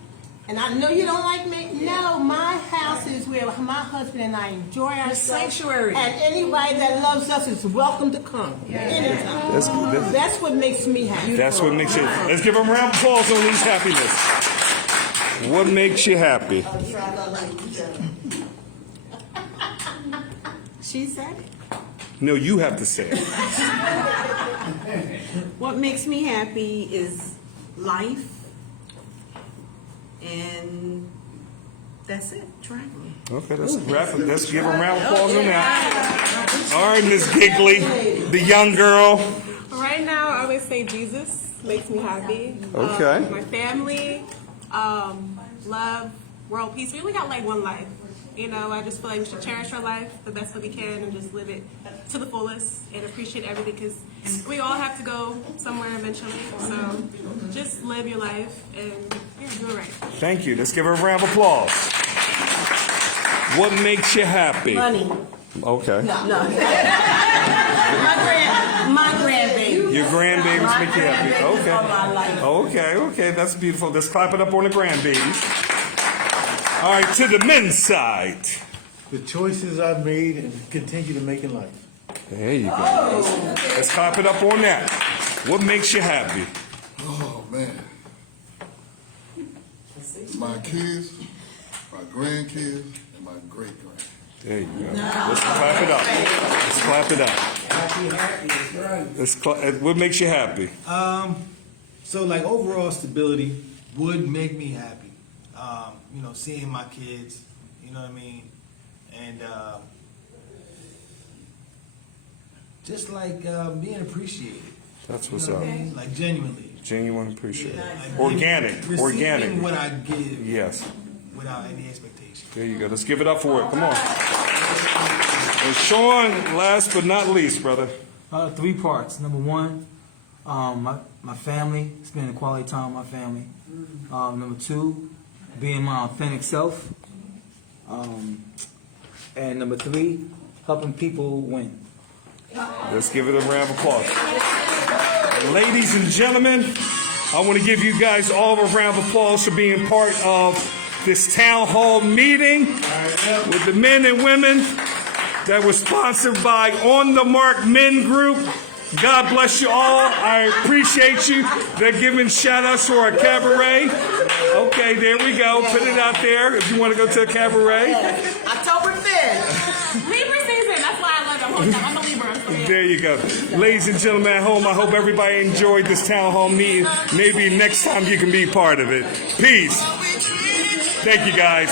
I know you don't like me. No, my house is where my husband and I enjoy ourselves. Sanctuary. And anybody that loves us is welcome to come. Anytime. That's what makes me happy. That's what makes you. Let's give them a round of applause on these happiness. What makes you happy? She said it. No, you have to say it. What makes me happy is life, and that's it. Traveling. Okay, let's wrap it. Let's give them a round of applause on that. All right, Miss Giggly, the young girl. Right now, I always say Jesus makes me happy. Okay. My family, love, world peace. We only got like one life. You know, I just feel like we should cherish our life the best that we can and just live it to the fullest and appreciate everything because we all have to go somewhere eventually. So just live your life and do it right. Thank you. Let's give her a round of applause. What makes you happy? Money. Okay. No. My grandbaby. Your grandbabies make you happy. Grandbabies all my life. Okay. Okay. That's beautiful. Let's clap it up on the grandbabies. All right, to the men's side. The choices I've made and continue to make in life. There you go. Let's clap it up on that. What makes you happy? Oh, man. My kids, my grandkids, and my great-grandkids. There you go. Let's clap it up. Let's clap it up. What makes you happy? So like overall stability would make me happy. You know, seeing my kids, you know what I mean? And just like being appreciated. That's what's You know up. what I mean? Like genuinely. Genuine appreciate. Like Organic. receiving Organic. what I give Yes. without any expectation. There you go. Let's give it up for it. Come on. And Sean, last but not least, brother. 3 parts. Number 1, my family, spending quality time with my family. Number 2, being my authentic self. And number 3, helping people win. Let's give it a round of applause. Ladies and gentlemen, I want to give you guys all a round of applause for being part of this town hall meeting with the men and women that was sponsored by On the Mark Men Group. God bless you all. I appreciate you. They're giving shout outs to our cabaret. Okay, there we go. Put it out there if you want to go to a cabaret. October 5th. Libra season. That's why I love it. I'm a Libra. So yeah. There you go. Ladies and gentlemen at home, I hope everybody enjoyed this town hall meeting. Maybe next time you can be part of it. Peace. Thank you, guys.